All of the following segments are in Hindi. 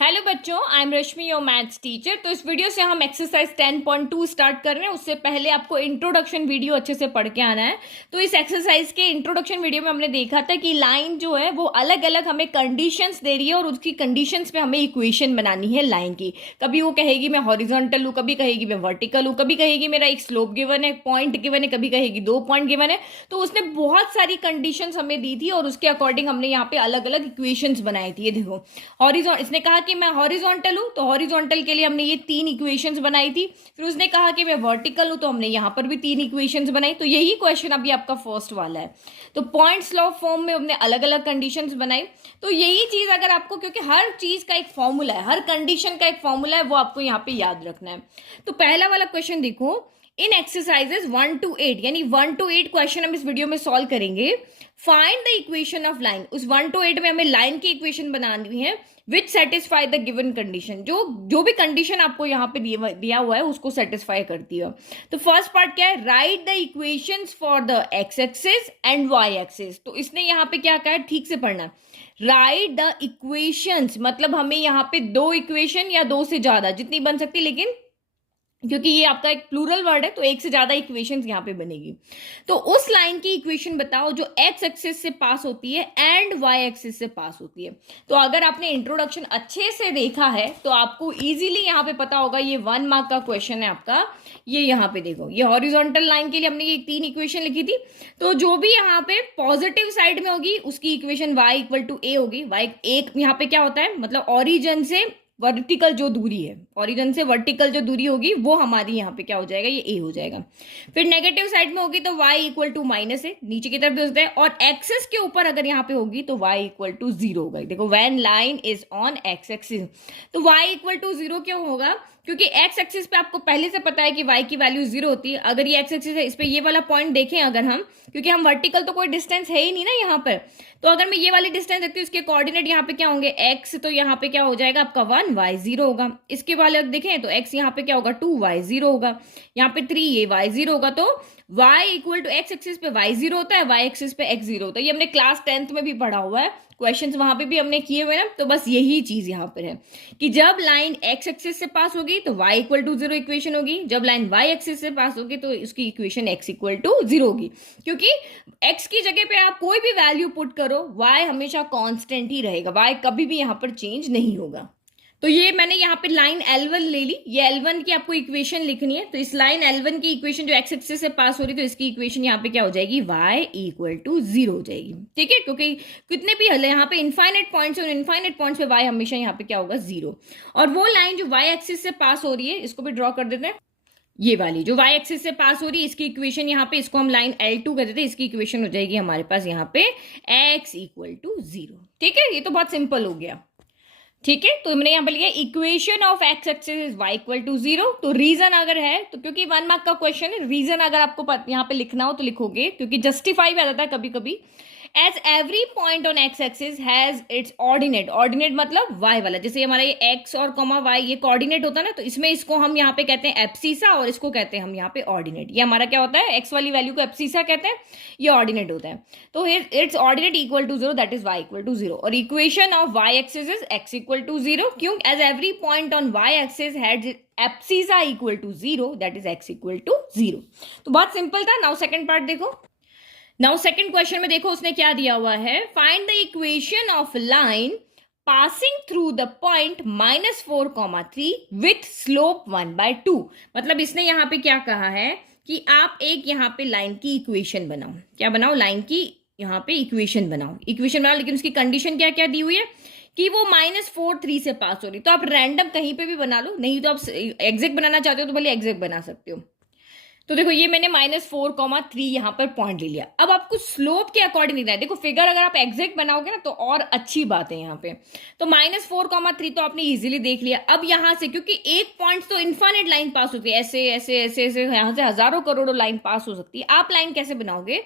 हेलो बच्चों, I am Rashmi your maths teacher. तो इस वीडियो से हम एक्सरसाइज 10.2 स्टार्ट कर रहे हैं। उससे पहले आपको इंट्रोडक्शन वीडियो अच्छे से पढ़ के आना है। तो इस एक्सरसाइज के इंट्रोडक्शन वीडियो में हमने देखा था कि लाइन जो है वो अलग अलग हमें कंडीशंस दे रही है और उसकी कंडीशंस पे हमें इक्वेशन बनानी है लाइन की। कभी वो कहेगी मैं हॉरिजॉन्टल हूँ, कभी कहेगी मैं वर्टिकल हूँ, कभी कहेगी मेरा एक स्लोप गिवन है, एक पॉइंट गिवन है, कभी कहेगी 2 पॉइंट गिवन है। तो उसने बहुत सारी कंडीशंस हमें दी थी और उसके अकॉर्डिंग हमने यहाँ पे अलग अलग इक्वेशंस बनाई थी। ये देखो, हॉरिजॉन इसने कहा कि मैं हॉरिजॉन्टल हूं, तो हॉरिजॉन्टल के लिए हमने ये 3 इक्वेशंस बनाई थी। फिर उसने कहा कि मैं वर्टिकल हूं, तो हमने यहां पर भी 3 इक्वेशंस बनाई। तो यही क्वेश्चन अभी आपका फर्स्ट वाला है। तो पॉइंट्स लॉ फॉर्म में हमने अलग अलग कंडीशंस बनाई। तो यही चीज अगर आपको, क्योंकि हर चीज का एक फॉर्मूला है, हर कंडीशन का एक फॉर्मूला है, वो आपको यहाँ पे याद रखना है। तो पहला वाला क्वेश्चन देखो, इन एक्सरसाइजेस 1 to 8, यानी 1 to 8 क्वेश्चन हम इस वीडियो में सॉल्व करेंगे। Find the equation of line. उस 1 to 8 में हमें लाइन की इक्वेशन बनानी है विच सेटिस्फाई द गिवन कंडीशन। जो जो भी कंडीशन आपको यहाँ पे दिया हुआ है उसको सेटिस्फाई करती है। तो फर्स्ट पार्ट क्या है, write the equations for the x axis and Y axis. तो इसने यहाँ पे क्या कहा है, ठीक से पढ़ना। राइट द इक्वेशंस मतलब हमें यहाँ पे 2 इक्वेशन या 2 से ज्यादा जितनी बन सकती, लेकिन क्योंकि ये आपका एक प्लूरल वर्ड है तो एक से ज्यादा इक्वेशंस यहाँ पे बनेगी। तो उस लाइन की इक्वेशन बताओ जो एक्स एक्सिस से पास होती है एंड वाई एक्सिस से पास होती है। तो अगर आपने इंट्रोडक्शन अच्छे से देखा है तो आपको इजीली यहाँ पे पता होगा। ये 1 मार्क का क्वेश्चन है आपका। ये यहाँ पे देखो, ये हॉरिजॉन्टल लाइन के लिए हमने ये 3 इक्वेशन लिखी थी। तो जो भी यहाँ पे पॉजिटिव साइड में होगी उसकी इक्वेशन y इक्वल टू ए होगी। y एक यहाँ पे क्या होता है, मतलब ऑरिजन से वर्टिकल जो दूरी है, ओरिजिन से वर्टिकल जो दूरी होगी वो हमारी यहाँ पे क्या हो जाएगा, ये ए हो जाएगा। फिर नेगेटिव साइड में होगी तो y इक्वल टू माइनस है, नीचे की तरफ भी हो सकता है। और एक्सेस के ऊपर अगर यहाँ पे होगी तो y इक्वल टू 0 होगा। देखो, when line is on X axis, तो y इक्वल टू 0 क्यों होगा, क्योंकि एक्स एक्सिस पे आपको पहले से पता है कि y की वैल्यू 0 होती है। अगर ये एक्स एक्सिस है, इस पे ये वाला पॉइंट देखें अगर हम, क्योंकि हम वर्टिकल तो कोई डिस्टेंस है ही नहीं ना यहाँ पर। तो अगर मैं ये वाली डिस्टेंस देखती हूँ, इसके कोऑर्डिनेट यहाँ पे क्या होंगे, x, तो यहाँ पे क्या हो जाएगा आपका 1, y 0 होगा। इसके वाले देखें तो x यहाँ पे क्या होगा 2, y 0 होगा। यहाँ पे 3, ये y 0 होगा। तो y equal to X axis पे y 0 होता है, y एक्सिस पे x 0 होता है। ये हमने क्लास 10th में भी पढ़ा हुआ है, क्वेश्चंस वहां पे भी हमने किए हुए ना। तो बस यही चीज यहाँ पर है कि जब लाइन एक्स एक्सिस से पास होगी तो y इक्वल टू 0 इक्वेशन होगी, जब लाइन y एक्सिस से पास होगी तो इसकी इक्वेशन x इक्वल टू 0 होगी। क्योंकि x की जगह पे आप कोई भी वैल्यू पुट करो, y हमेशा कांस्टेंट ही रहेगा, y कभी भी यहाँ पर चेंज नहीं होगा। तो ये मैंने यहाँ पे लाइन L1 ले ली, ये L1 की आपको इक्वेशन लिखनी है। तो इस लाइन L1 की इक्वेशन जो एक्स एक्सिस से पास हो रही है, तो इसकी इक्वेशन यहाँ पे क्या हो जाएगी, y इक्वल टू 0 हो जाएगी। ठीक है, क्योंकि कितने भी यहाँ पे इनफाइनाइट पॉइंट्स और इनफाइनाइट पॉइंट्स पे y हमेशा यहाँ पे क्या होगा, 0। और वो लाइन जो y एक्सिस से पास हो रही है, इसको भी ड्रॉ कर देते हैं। ये वाली जो y एक्सिस से पास हो रही है, इसकी इक्वेशन यहाँ पे, इसको हम लाइन L2 कहते थे, इसकी इक्वेशन हो जाएगी हमारे पास यहाँ पे x इक्वल टू 0। ठीक है, ये तो बहुत सिंपल हो गया। ठीक है, तो हमने यहाँ पे लिया equation of X axis is y equal to 0। तो रीजन अगर है तो, क्योंकि 1 मार्क का क्वेश्चन है, रीजन अगर आपको यहाँ पे लिखना हो तो लिखोगे, क्योंकि जस्टिफाई भी आ जाता है कभी कभी। As every point on X axis has its ordinate, ordinate मतलब y वाला, जैसे हमारा ये x और कॉमा y ये कोऑर्डिनेट होता है ना, तो इसमें इसको हम यहाँ पे कहते हैं एब्सिसा और इसको कहते हैं हम यहाँ पे ऑर्डिनेट। ये हमारा क्या होता है, x वाली वैल्यू को एब्सिसा कहते हैं, ये ऑर्डिनेट होता है। तो its ordinate equal to 0, that is y equal to 0। और equation of y axis is x equal to 0, क्यों, as every point on y axis has abscissa equal to 0, that is x equal to 0। तो बहुत सिंपल था। नाउ सेकंड पार्ट देखो। नाउ सेकंड क्वेश्चन में देखो उसने क्या दिया हुआ है, find the equation of line passing through the point -4, 3 with slope 1/2। मतलब इसने यहाँ पे क्या कहा है कि आप एक यहाँ पे लाइन की इक्वेशन बनाओ। क्या बनाओ, लाइन की यहाँ पे इक्वेशन बनाओ, इक्वेशन बनाओ। लेकिन उसकी कंडीशन क्या क्या दी हुई है कि वो -4, 3 से पास हो रही। तो आप रैंडम कहीं पे भी बना लो, नहीं तो आप एग्जैक्ट बनाना चाहते हो तो भले एग्जैक्ट बना सकते हो। तो देखो, ये मैंने -4, 3 यहाँ पर पॉइंट ले लिया। अब आपको स्लोप के अकॉर्डिंग लिखना है। देखो, फिगर अगर आप एग्जैक्ट बनाओगे ना तो और अच्छी बात है यहाँ पे। तो -4, 3 तो आपने इजीली देख लिया। अब यहाँ से, क्योंकि एक पॉइंट तो इनफाइनाइट लाइन पास होती है, ऐसे ऐसे ऐसे ऐसे यहाँ से हजारों करोड़ों लाइन पास हो सकती है। आप लाइन कैसे बनाओगे,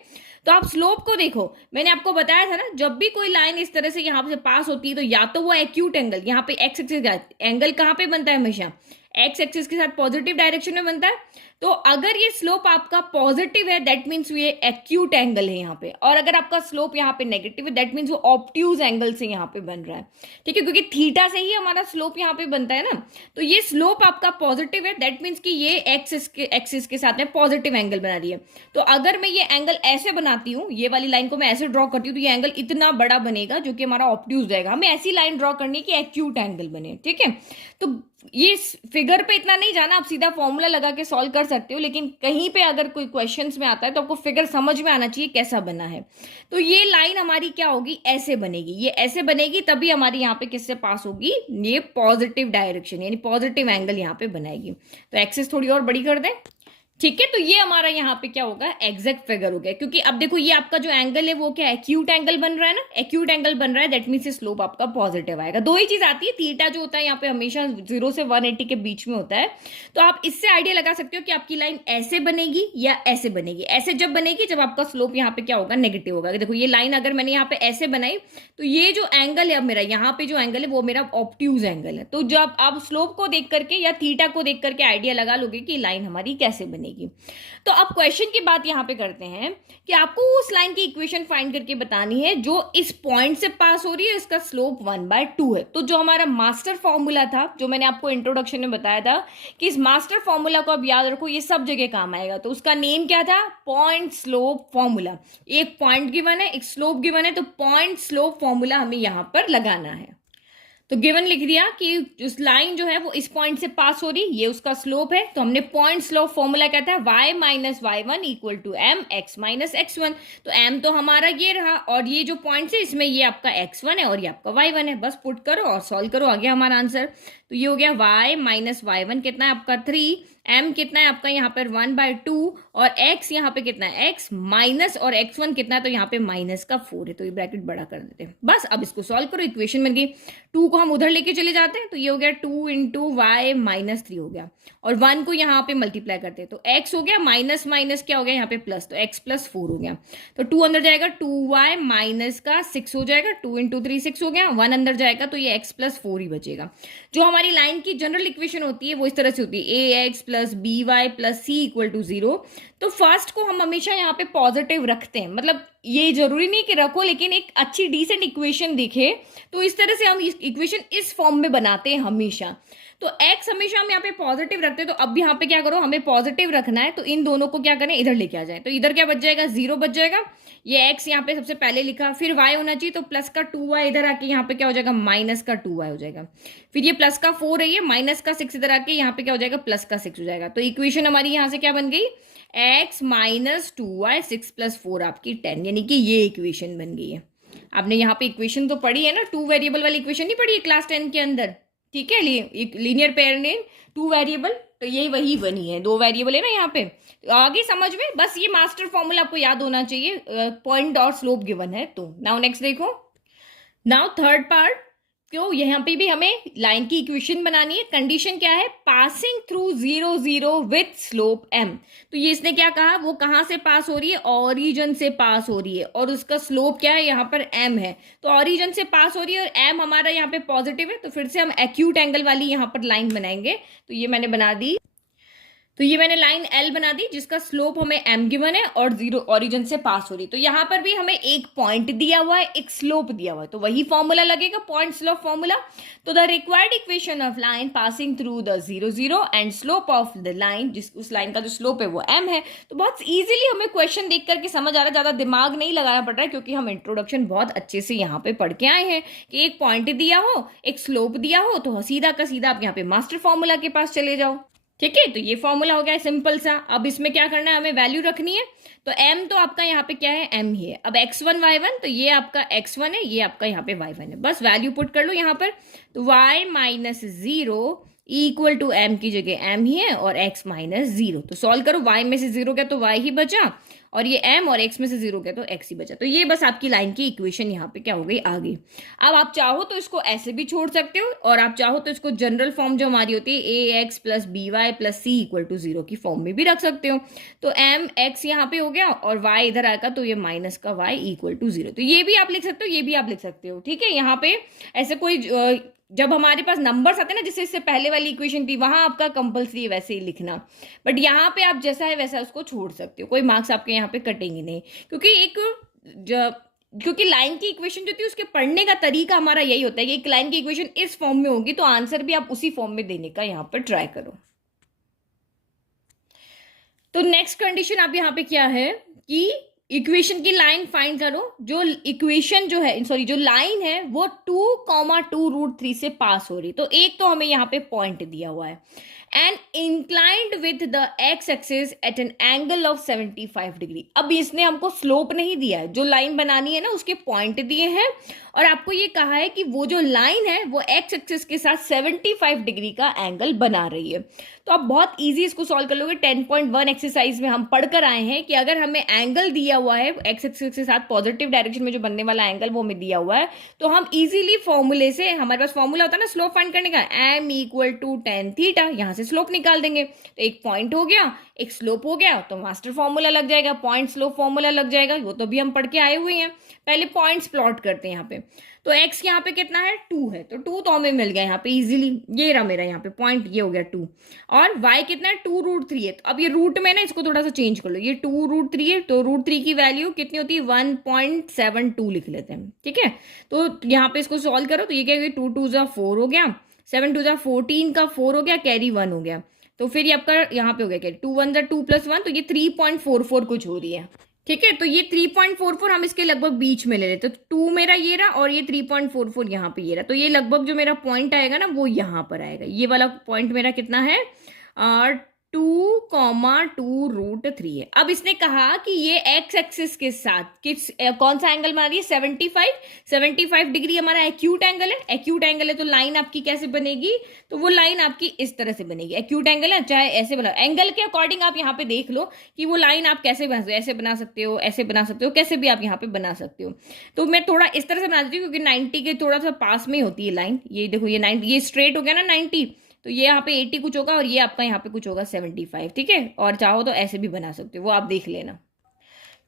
तो आप स्लोप को देखो, मैंने आपको बताया था ना, जब भी कोई लाइन इस तरह से यहाँ से पास होती है तो या तो वो एक्यूट एंगल, यहाँ पे एक्स एक्सिस का एंगल कहाँ पे बनता है, हमेशा एक्स एक्सिस के साथ पॉजिटिव डायरेक्शन में बनता है। तो अगर ये स्लोप आपका पॉजिटिव है दैट मीन्स ये एक्यूट एंगल है यहाँ पे, और अगर आपका स्लोप यहाँ पे नेगेटिव है दैट मीन्स वो ऑब्ट्यूज एंगल से यहाँ पे बन रहा है। ठीक है, क्योंकि थीटा से ही हमारा स्लोप यहाँ पे बनता है ना। तो ये स्लोप आपका पॉजिटिव है दैट मीन्स कि ये एक्सिस के साथ में पॉजिटिव एंगल बना रही है। तो अगर मैं ये एंगल ऐसे बनाती हूँ, ये वाली लाइन को मैं ऐसे ड्रॉ करती हूँ, तो ये एंगल इतना बड़ा बनेगा जो कि हमारा ऑब्ट्यूज रहेगा। हमें ऐसी लाइन ड्रॉ करनी है कि एक्यूट एंगल बने। ठीक है, तो ये फिगर पे इतना नहीं जाना, आप सीधा फॉर्मूला लगा के सॉल्व कर सकते हो, लेकिन कहीं पे अगर कोई क्वेश्चंस में आता है तो आपको फिगर समझ में आना चाहिए कैसा बना है। तो ये लाइन हमारी क्या होगी, ऐसे बनेगी, ये ऐसे बनेगी, तभी हमारी यहाँ पे किससे पास होगी, ये पॉजिटिव डायरेक्शन यानी पॉजिटिव एंगल यहाँ पे बनाएगी। तो एक्सिस थोड़ी और बड़ी कर दें। ठीक है, तो ये हमारा यहाँ पे क्या होगा, एग्जैक्ट फिगर हो गया, क्योंकि अब देखो ये आपका जो एंगल है वो क्या है, एक्यूट एंगल बन रहा है ना, एक्यूट एंगल बन रहा है दैट मीन्स स्लोप आपका पॉजिटिव आएगा। दो ही चीज आती है, थीटा जो होता है यहाँ पे हमेशा 0 से 180 के बीच में होता है। तो आप इससे आइडिया लगा सकते हो कि आपकी लाइन ऐसे बनेगी या ऐसे बनेगी। ऐसे जब बनेगी जब आपका स्लोप यहाँ पे क्या होगा, नेगेटिव होगा। देखो ये लाइन अगर मैंने यहाँ पे ऐसे बनाई तो ये जो एंगल है अब मेरा यहाँ पे जो एंगल है वो मेरा ऑब्ट्यूज एंगल है। तो जब आप स्लोप को देख करके या थीटा को देख करके आइडिया लगा लोगे कि लाइन हमारी कैसे बनेगी। तो अब क्वेश्चन की बात यहां पे करते हैं कि आपको उस लाइन की इक्वेशन फाइंड करके बतानी है जो इस पॉइंट से पास हो रही है, इसका स्लोप 1/2 है। तो जो हमारा मास्टर फॉर्मूला था, जो मैंने आपको इंट्रोडक्शन में बताया था कि इस मास्टर फॉर्मूला को अब याद रखो, ये सब जगह काम आएगा। तो उसका नेम क्या था, पॉइंट स्लोप फॉर्मूला। एक पॉइंट गिवन है, एक स्लोप गिवन है, तो पॉइंट स्लोप फॉर्मूला हमें यहां पर लगाना है। तो गिवन लिख दिया कि उस लाइन जो है वो इस पॉइंट से पास हो रही, ये उसका स्लोप है। तो हमने पॉइंट स्लोप फॉर्मूला कहता है y minus y1 equal to m x minus x1। तो m तो हमारा ये रहा, और ये जो पॉइंट है इसमें ये आपका x1 है और ये आपका y1 है। बस पुट करो और सॉल्व करो, आ गया हमारा आंसर। तो ये हो गया y माइनस y1 कितना है आपका 3, m कितना है आपका यहाँ पर 1/2, और x यहाँ पे कितना है x माइनस, और x1 कितना है तो यहाँ पे माइनस का 4 है। तो ये ब्रैकेट बड़ा कर देते हैं। बस अब इसको सॉल्व करो, इक्वेशन बन गई। 2 को हम उधर लेके चले जाते हैं तो ये हो गया 2 इंटू वाई माइनस 3 हो गया, और 1 को यहाँ पे मल्टीप्लाई करते हैं तो x हो गया माइनस माइनस क्या हो गया यहाँ पे प्लस, तो x प्लस 4 हो गया। तो 2 अंदर जाएगा 2y माइनस का 6 हो जाएगा, 2 इंटू 3 6 हो गया, 1 अंदर जाएगा तो ये x प्लस 4 ही बचेगा। जो हमारी लाइन की जनरल इक्वेशन होती है वो इस तरह से होती है, ax plus by plus c equal to 0। तो फर्स्ट को हम हमेशा यहाँ पे पॉजिटिव रखते हैं, मतलब ये जरूरी नहीं कि रखो, लेकिन एक अच्छी डिसेंट इक्वेशन दिखे तो इस तरह से हम इक्वेशन इस फॉर्म में बनाते हैं हमेशा। तो x हमेशा हम यहाँ पे पॉजिटिव रखते हैं, तो अब यहाँ पे क्या करो, हमें पॉजिटिव रखना है तो इन दोनों को क्या करें, इधर लेके आ जाए। तो इधर क्या बच जाएगा, 0 बच जाएगा। ये x यहाँ पे सबसे पहले लिखा, फिर y होना चाहिए तो प्लस का 2y इधर आके यहाँ पे क्या हो जाएगा, माइनस का 2y हो जाएगा। फिर ये प्लस का 4 है, ये माइनस का 6 इधर आके यहाँ पे क्या हो जाएगा, प्लस का 6 हो जाएगा। तो इक्वेशन हमारी यहाँ से क्या बन गई, x माइनस 2y 6 प्लस 4 आपकी 10, यानी कि ये इक्वेशन बन गई है। आपने यहाँ पे इक्वेशन तो पढ़ी है ना, 2 वेरिएबल वाली इक्वेशन नहीं पढ़ी है क्लास 10 के अंदर, ठीक है, लीनियर पेयर ने 2 वेरिएबल, तो ये वही बनी है, 2 वेरिएबल है ना यहाँ पे। तो आगे समझ में, बस ये मास्टर फॉर्मूला आपको याद होना चाहिए, पॉइंट और स्लोप गिवन है। तो नाउ नेक्स्ट देखो, नाउ थर्ड पार्ट, क्यों यहाँ पे भी हमें लाइन की इक्वेशन बनानी है। कंडीशन क्या है, passing through 0 0 with slope m। तो ये इसने क्या कहा, वो कहाँ से पास हो रही है, ओरिजिन से पास हो रही है, और उसका स्लोप क्या है, यहाँ पर m है। तो ओरिजिन से पास हो रही है और m हमारा यहाँ पे पॉजिटिव है, तो फिर से हम एक्यूट एंगल वाली यहाँ पर लाइन बनाएंगे। तो ये मैंने बना दी, तो ये मैंने लाइन L बना दी जिसका स्लोप हमें m गिवन है और 0 ओरिजिन से पास हो रही। तो यहाँ पर भी हमें एक पॉइंट दिया हुआ है, एक स्लोप दिया हुआ है, तो वही फॉर्मूला लगेगा, पॉइंट स्लोप फॉर्मूला। तो the required equation of line passing through the 0 0 and slope of the line, जिस उस लाइन का जो स्लोप है वो m है। तो बहुत इजीली हमें क्वेश्चन देख करके समझ आ रहा है, ज्यादा दिमाग नहीं लगाना पड़ रहा है, क्योंकि हम इंट्रोडक्शन बहुत अच्छे से यहाँ पे पढ़ के आए हैं कि एक पॉइंट दिया हो, एक स्लोप दिया हो, तो सीधा का सीधा आप यहाँ पे मास्टर फॉर्मूला के पास चले जाओ। ठीक है, तो ये फॉर्मूला हो गया सिंपल सा। अब इसमें क्या करना है, हमें वैल्यू रखनी है। तो m तो आपका यहाँ पे क्या है, m ही है। अब x1 y1, तो ये आपका x1 है, ये आपका यहाँ पे y1 है, बस वैल्यू पुट कर लो यहाँ पर। तो y minus 0 equal to M की जगह एम ही है और एक्स माइनस जीरो। तो सॉल्व करो, वाई में से जीरो गया तो वाई ही बचा और ये एम और एक्स में से जीरो गया तो एक्स ही बचा। तो ये बस आपकी लाइन की इक्वेशन यहाँ पे क्या हो गई आ गई। अब आप चाहो तो इसको ऐसे भी छोड़ सकते हो और आप चाहो तो इसको जनरल फॉर्म जो हमारी होती है A X plus B Y plus C equal to zero की फॉर्म में भी रख सकते हो। तो एम एक्स यहाँ पे हो गया और वाई इधर आएगा तो ये माइनस का वाई इक्वल टू जीरो। तो ये भी आप लिख सकते हो, ये भी आप लिख सकते हो, ठीक है। यहाँ पे ऐसे कोई जब हमारे पास नंबर्स आते हैं ना, जैसे इससे पहले वाली इक्वेशन थी, वहां आपका कंपलसरी है वैसे ही लिखना, बट यहाँ पे आप जैसा है वैसा उसको छोड़ सकते हो, कोई मार्क्स आपके यहाँ पे कटेंगे नहीं। क्योंकि लाइन की इक्वेशन जो थी उसके पढ़ने का तरीका हमारा यही होता है कि एक लाइन की इक्वेशन इस फॉर्म में होगी तो आंसर भी आप उसी फॉर्म में देने का यहाँ पर ट्राई करो। तो नेक्स्ट कंडीशन आप यहाँ पे क्या है कि इक्वेशन की लाइन फाइंड करो, जो इक्वेशन जो है सॉरी जो लाइन है वो 2,2√3 से पास हो रही। तो एक तो हमें यहाँ पे पॉइंट दिया हुआ है and inclined with the x axis eight an angle of 75 degree. अब इसने हमको स्लोप नहीं दिया है, जो लाइन बनानी है ना उसके पॉइंट दिए हैं और आपको ये कहा है कि वो जो लाइन है वो एक्स एक्सिस के साथ 75 डिग्री का एंगल बना रही है। तो आप बहुत इजी इसको सॉल्व कर लोगे। 10.1 एक्सरसाइज में हम पढ़कर आए हैं कि अगर हमें एंगल दिया हुआ है एक्स एक्सिस के साथ पॉजिटिव डायरेक्शन में जो बनने वाला एंगल वो हमें दिया हुआ है, तो हम इजीली फॉर्मूले से, हमारे पास फॉर्मूला होता है ना स्लोप फाइंड करने का, M equal to tan theta, यहां से स्लोप निकाल देंगे। तो एक पॉइंट हो गया, एक स्लोप हो गया, तो मास्टर फॉर्मूला लग जाएगा, पॉइंट स्लोप फॉर्मूला लग जाएगा, वो तो भी हम पढ़ के आए हुए हैं। पहले पॉइंट्स प्लॉट करते हैं यहाँ पे। तो x यहाँ पे कितना है 2 है, तो 2 तो हमें मिल गया यहाँ पे इजीली, ये रहा मेरा यहाँ पे पॉइंट, ये हो गया 2। और y कितना है 2√3 है। तो अब ये रूट में ना इसको थोड़ा सा चेंज कर लो, ये 2√3 है तो √3 की वैल्यू कितनी होती है 1.72 लिख लेते हैं, ठीक है। तो यहाँ पे इसको सॉल्व करो तो ये क्या 2 2 जा 4 हो गया, 7 2 जा 14 का 4 हो गया, कैरी 1 हो गया। तो फिर ये आपका यहाँ पे हो गया कैरी 2 1 जा 2 + 1, तो ये 3.44 कुछ हो रही है, ठीक है। तो ये 3.44 हम इसके लगभग बीच में ले लेते, तो 2 मेरा ये रहा और ये 3.44 यहाँ पे ये रहा। तो ये लगभग जो मेरा पॉइंट आएगा ना वो यहाँ पर आएगा, ये वाला पॉइंट मेरा कितना है 2,2√3 है। अब इसने कहा कि ये एक्स एक्सिस के साथ कौन सा एंगल बना रही है 75 डिग्री हमारा एक्यूट एंगल है। एक्यूट एंगल है तो लाइन आपकी कैसे बनेगी, तो वो लाइन आपकी इस तरह से बनेगी। एक्यूट एंगल है, चाहे ऐसे बना, एंगल के अकॉर्डिंग आप यहाँ पे देख लो कि वो लाइन आप कैसे बना सकते हो, ऐसे बना सकते हो, ऐसे बना सकते हो, कैसे भी आप यहाँ पे बना सकते हो। तो मैं थोड़ा इस तरह से बना देती हूँ क्योंकि 90 के थोड़ा सा पास में होती है लाइन। ये देखो ये 90, ये स्ट्रेट हो गया ना 90, तो ये यहाँ पे 80 कुछ होगा और ये आपका यहाँ पे कुछ होगा 75, ठीक है। और चाहो तो ऐसे भी बना सकते हो, वो आप देख लेना,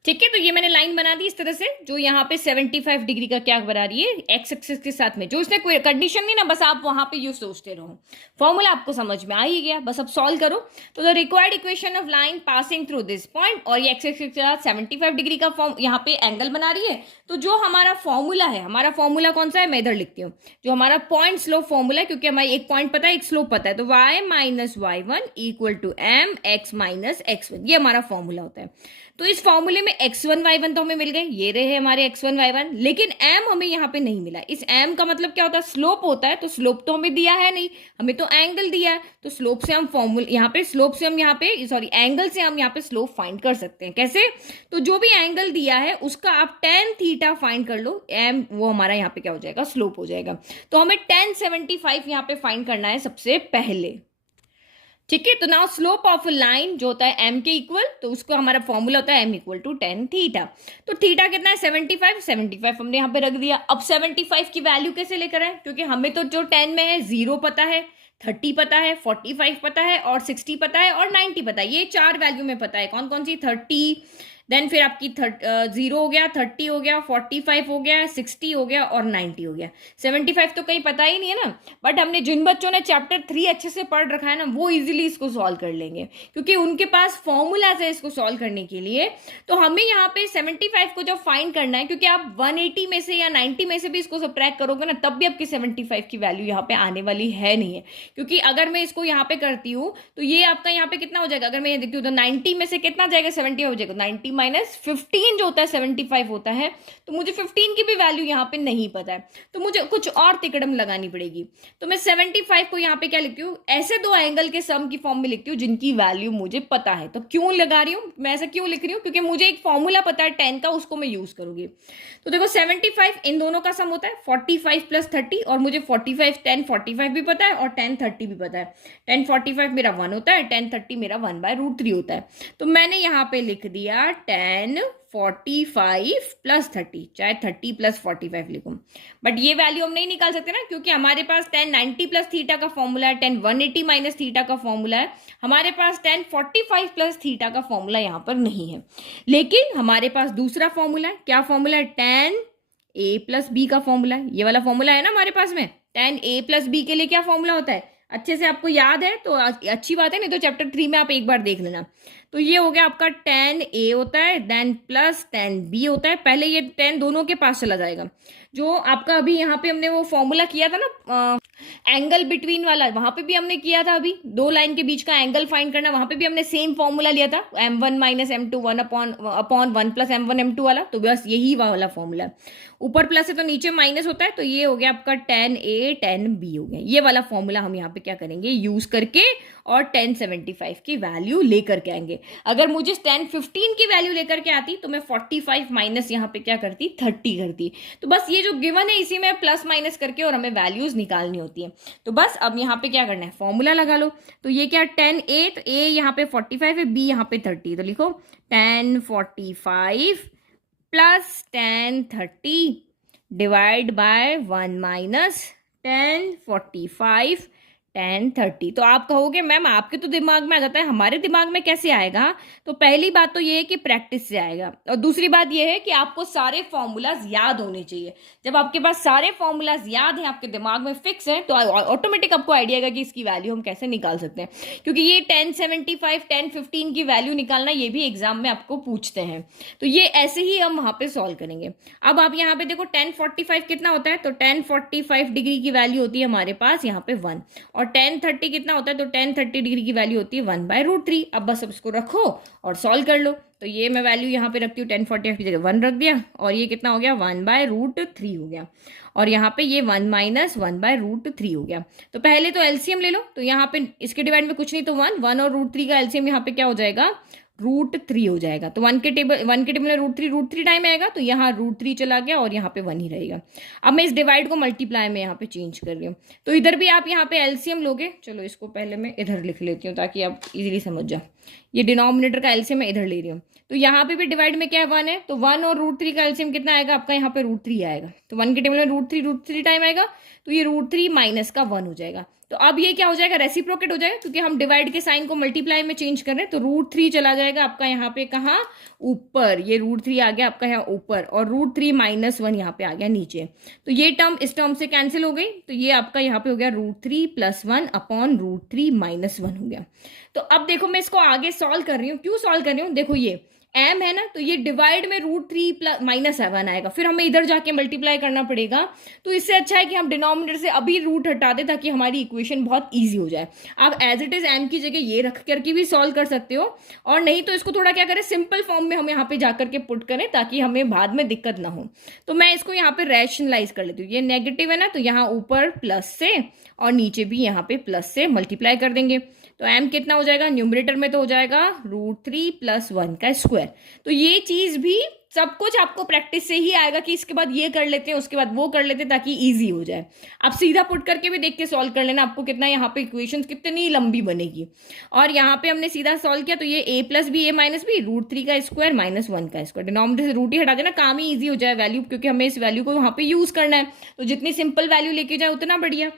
ठीक है। तो ये मैंने लाइन बना दी इस तरह से, जो यहाँ पे 75 डिग्री का क्या बना रही है एक्स एक्सिस के साथ में। जो इसने कोई कंडीशन नहीं ना, बस आप वहां पे यूं सोचते रहो, फॉर्मूला आपको समझ में आ ही गया, बस अब सॉल्व करो। तो the required equation of line passing through this point, और ये एक्स एक्सिस के साथ 75 डिग्री का फॉर्म यहाँ पे एंगल बना रही है। तो जो हमारा फॉर्मूला है, हमारा फॉर्मूला कौन सा है, मैं इधर लिखती हूँ, जो हमारा पॉइंट स्लोप फॉर्मूला है, क्योंकि हमारा एक पॉइंट पता है एक स्लोप पता है, तो y minus y1 equal to m x minus x1, ये हमारा फॉर्मूला होता है। तो इस फॉर्मूले में x1 y1 तो हमें मिल गए, ये रहे हमारे x1 y1, लेकिन m हमें यहाँ पे नहीं मिला। इस m का मतलब क्या होता है, स्लोप होता है। तो स्लोप तो हमें दिया है नहीं, हमें तो एंगल दिया है। तो स्लोप से हम फॉर्मूला यहाँ पे, स्लोप से हम यहाँ पे सॉरी एंगल से हम यहाँ पे स्लोप फाइंड कर सकते हैं। कैसे, तो जो भी एंगल दिया है उसका आप tan थीटा फाइंड कर लो, m वो हमारा यहाँ पे क्या हो जाएगा, स्लोप हो जाएगा। तो हमें tan 75 यहाँ पे फाइंड करना है सबसे पहले, ठीक है। तो नाउ स्लोप ऑफ लाइन जो होता है m के इक्वल, तो उसको हमारा फॉर्मूला होता है m equal to tan theta. तो थीटा कितना है 75 हमने यहाँ पे रख दिया। अब 75 की वैल्यू कैसे लेकर आए, क्योंकि हमें तो जो 10 में है 0 पता है, 30 पता है, 45 पता है और 60 पता है और 90 पता है। ये 4 वैल्यू में पता है। कौन कौन सी, 30, देन फिर आपकी 0 हो गया, 30 हो गया, 45 हो गया, 60 हो गया और 90 हो गया। 75 तो कहीं पता ही नहीं है ना, बट हमने जिन बच्चों ने चैप्टर 3 अच्छे से पढ़ रखा है ना, वो इजीली इसको सॉल्व कर लेंगे, क्योंकि उनके पास फॉर्मूलाज है इसको सॉल्व करने के लिए। तो हमें यहाँ पे 75 को जब फाइंड करना है, क्योंकि आप 180 में से या 90 में से भी इसको सबट्रैक्ट करोगे ना, तब भी आपकी 75 की वैल्यू यहाँ पे आने वाली है नहीं है। क्योंकि अगर मैं इसको यहाँ पे करती हूँ तो ये आपका यहाँ पे कितना हो जाएगा, अगर मैं देखती हूँ तो 90 में से कितना जाएगा 70 हो जाएगा, 90 माइनस 15 जो होता है 75 होता है, तो मुझे 15 की भी वैल्यू यहाँ पे नहीं पता है, तो मुझे कुछ और तिकड़म लगानी पड़ेगी। तो मैं 75 को यहाँ पे क्या लिखती हूँ, ऐसे दो एंगल के सम की फॉर्म में लिखती हूँ जिनकी वैल्यू मुझे पता है। तो क्यों लगा रही हूँ मैं, ऐसा क्यों लिख रही हूँ, क्योंकि मुझे एक फॉर्मूला पता है 10 का, उसको मैं यूज करूंगी। तो देखो 75 इन दोनों का सम होता है 45 प्लस 30, और मुझे 45 10 45 भी पता है और 10 30 भी पता है। 10 45 मेरा 1 होता है, 10 30 मेरा 1/√3 होता है। तो मैंने यहाँ पे लिख दिया 10 45 प्लस 30, चाहे 30 प्लस 45 लिखूं, बट ये वैल्यू हम नहीं निकाल सकते ना, क्योंकि हमारे पास 10 90 प्लस थीटा का फॉर्मूला है, 10 180 माइनस थीटा का फॉर्मूला है, हमारे पास 10 45 प्लस थीटा का फॉर्मूला यहाँ पर नहीं है। लेकिन हमारे पास दूसरा फॉर्मूला है, क्या फॉर्मूला है, 10 a प्लस बी का फॉर्मूला है, ये वाला फॉर्मूला है ना हमारे पास में। 10 a प्लस बी के लिए क्या फॉर्मूला होता है, अच्छे से आपको याद है तो अच्छी बात है, नहीं तो चैप्टर 3 में आप एक बार देख लेना। तो ये हो गया आपका 10 a होता है, देन प्लस 10 b होता है। पहले ये 10 दोनों के पास चला जाएगा, जो आपका अभी यहाँ पे हमने वो फॉर्मूला किया था ना एंगल बिटवीन वाला, वहां पे भी हमने किया था, अभी दो लाइन के बीच का एंगल फाइंड करना, वहां पे भी हमने सेम फॉर्मूला लिया था, m1 minus m2 1 upon 1 plus m1 m2 वाला। तो बस यही वाला फॉर्मूला, ऊपर प्लस है तो नीचे माइनस होता है, तो ये हो गया आपका 10 a 10 b हो गया। ये वाला फॉर्मूला हम यहाँ पे क्या करेंगे, यूज करके और 10 75 की वैल्यू लेकर के आएंगे। अगर मुझे 10 15 की वैल्यू लेकर के आती तो मैं 45 माइनस यहाँ पे क्या करती, 30 करती। तो बस ये जो गिवन है इसी में प्लस माइनस करके और हमें वैल्यूज निकालनी होती है। तो बस अब यहाँ पे क्या करना है, फॉर्मूला लगा लो। तो ये क्या 10 a, तो a यहाँ पे 45 है, b यहाँ पे 30, तो लिखो 10 45 प्लस 10 30 डिवाइड बाय 1 माइनस 10 45 10 30। तो आप कहोगे मैम आपके तो दिमाग में आ जाता है, हमारे दिमाग में कैसे आएगा। तो पहली बात तो ये है कि प्रैक्टिस से आएगा, और दूसरी बात ये है कि आपको सारे फॉर्मूलाज याद होने चाहिए। जब आपके पास सारे फॉर्मूलाज याद हैं, आपके दिमाग में फिक्स हैं, तो ऑटोमेटिक आपको आइडिया आएगा कि इसकी वैल्यू हम कैसे निकाल सकते हैं। क्योंकि ये 10 75 10 15 की वैल्यू निकालना, ये भी एग्जाम में आपको पूछते हैं, तो ये ऐसे ही हम वहां पे सॉल्व करेंगे। अब आप यहाँ पे देखो 10 45 कितना होता है, तो 10 45 डिग्री की वैल्यू होती है हमारे पास यहाँ पे 1, और 10 30 कितना होता है, तो 10 30 डिग्री की वैल्यू होती है 1/√3। अब बस इसको रखो और सॉल्व कर लो। तो ये मैं वैल्यू यहाँ पे रखती हूँ 10 45 की जगह 1 रख दिया, और ये कितना हो गया 1/√3 हो गया, और यहाँ पे ये 1 माइनस 1/√3 हो गया। तो पहले तो एलसीएम ले लो, तो यहाँ पे इसके डिवाइड में कुछ नहीं तो 1 और √3 का एलसीएम यहाँ पे क्या हो जाएगा, √3 हो जाएगा। तो 1 के टेबल में √3 टाइम आएगा, तो यहाँ √3 चला गया और यहाँ पे 1 ही रहेगा। अब मैं इस डिवाइड को मल्टीप्लाई में यहाँ पे चेंज कर रही हूँ, तो इधर भी आप यहाँ पे एलसीएम लोगे। चलो इसको पहले मैं इधर लिख लेती हूँ ताकि आप इजीली समझ जाओ। ये डिनोमिनेटर का एलसीएम मैं इधर ले रही हूँ, तो यहाँ पे भी डिवाइड में क्या है 1 है, तो 1 और √3 का एलसीएम कितना आएगा आपका, यहाँ पे √3 आएगा। तो 1 के टेबल में √3 टाइम आएगा, तो ये √3 माइनस का 1 हो जाएगा। तो अब ये क्या हो जाएगा, रेसिप्रोकेट हो जाएगा, क्योंकि हम डिवाइड के साइन को मल्टीप्लाई में चेंज कर रहे हैं। तो √3 चला जाएगा आपका यहाँ पे कहाँ, ऊपर, ये √3 आ गया आपका यहाँ ऊपर, और √3 माइनस 1 यहाँ पे आ गया नीचे। तो ये टर्म इस टर्म से कैंसिल हो गई, तो ये आपका यहाँ पे हो गया √3 प्लस 1 अपॉन √3 माइनस 1 हो गया। तो अब देखो मैं इसको आगे सॉल्व कर रही हूँ, क्यों सॉल्व कर रही हूँ, देखो ये m है ना, तो ये डिवाइड में √3 प्लस माइनस 7 आएगा, फिर हमें इधर जाके मल्टीप्लाई करना पड़ेगा। तो इससे अच्छा है कि हम डिनोमिनेटर से अभी रूट हटा दें, ताकि हमारी इक्वेशन बहुत इजी हो जाए। आप एज इट इज m की जगह ये रख करके भी सॉल्व कर सकते हो, और नहीं तो इसको थोड़ा क्या करें, सिंपल फॉर्म में हम यहाँ पे जाकर के पुट करें, ताकि हमें बाद में दिक्कत ना हो। तो मैं इसको यहाँ पे रैशनलाइज कर लेती हूँ, ये नेगेटिव है ना, तो यहाँ ऊपर प्लस से और नीचे भी यहाँ पे प्लस से मल्टीप्लाई कर देंगे। तो m कितना हो जाएगा, न्यूमरेटर में तो हो जाएगा √3 प्लस 1 का स्क्वायर। तो ये चीज भी सब कुछ आपको प्रैक्टिस से ही आएगा, कि इसके बाद ये कर लेते हैं, उसके बाद वो कर लेते हैं, ताकि इजी हो जाए। आप सीधा पुट करके भी देख के सॉल्व कर लेना, आपको कितना यहाँ पे इक्वेशंस कितनी लंबी बनेगी। और यहाँ पे हमने सीधा सॉल्व किया, तो ये a plus b a minus b √3 का स्क्वायर माइनस 1 का स्क्वायर, डिनोमिनेटर से रूट ही हटा देना, काम ही ईजी हो जाए वैल्यू, क्योंकि हमें इस वैल्यू को वहाँ पे यूज करना है। तो जितनी सिंपल वैल्यू लेके जाए उतना बढ़िया।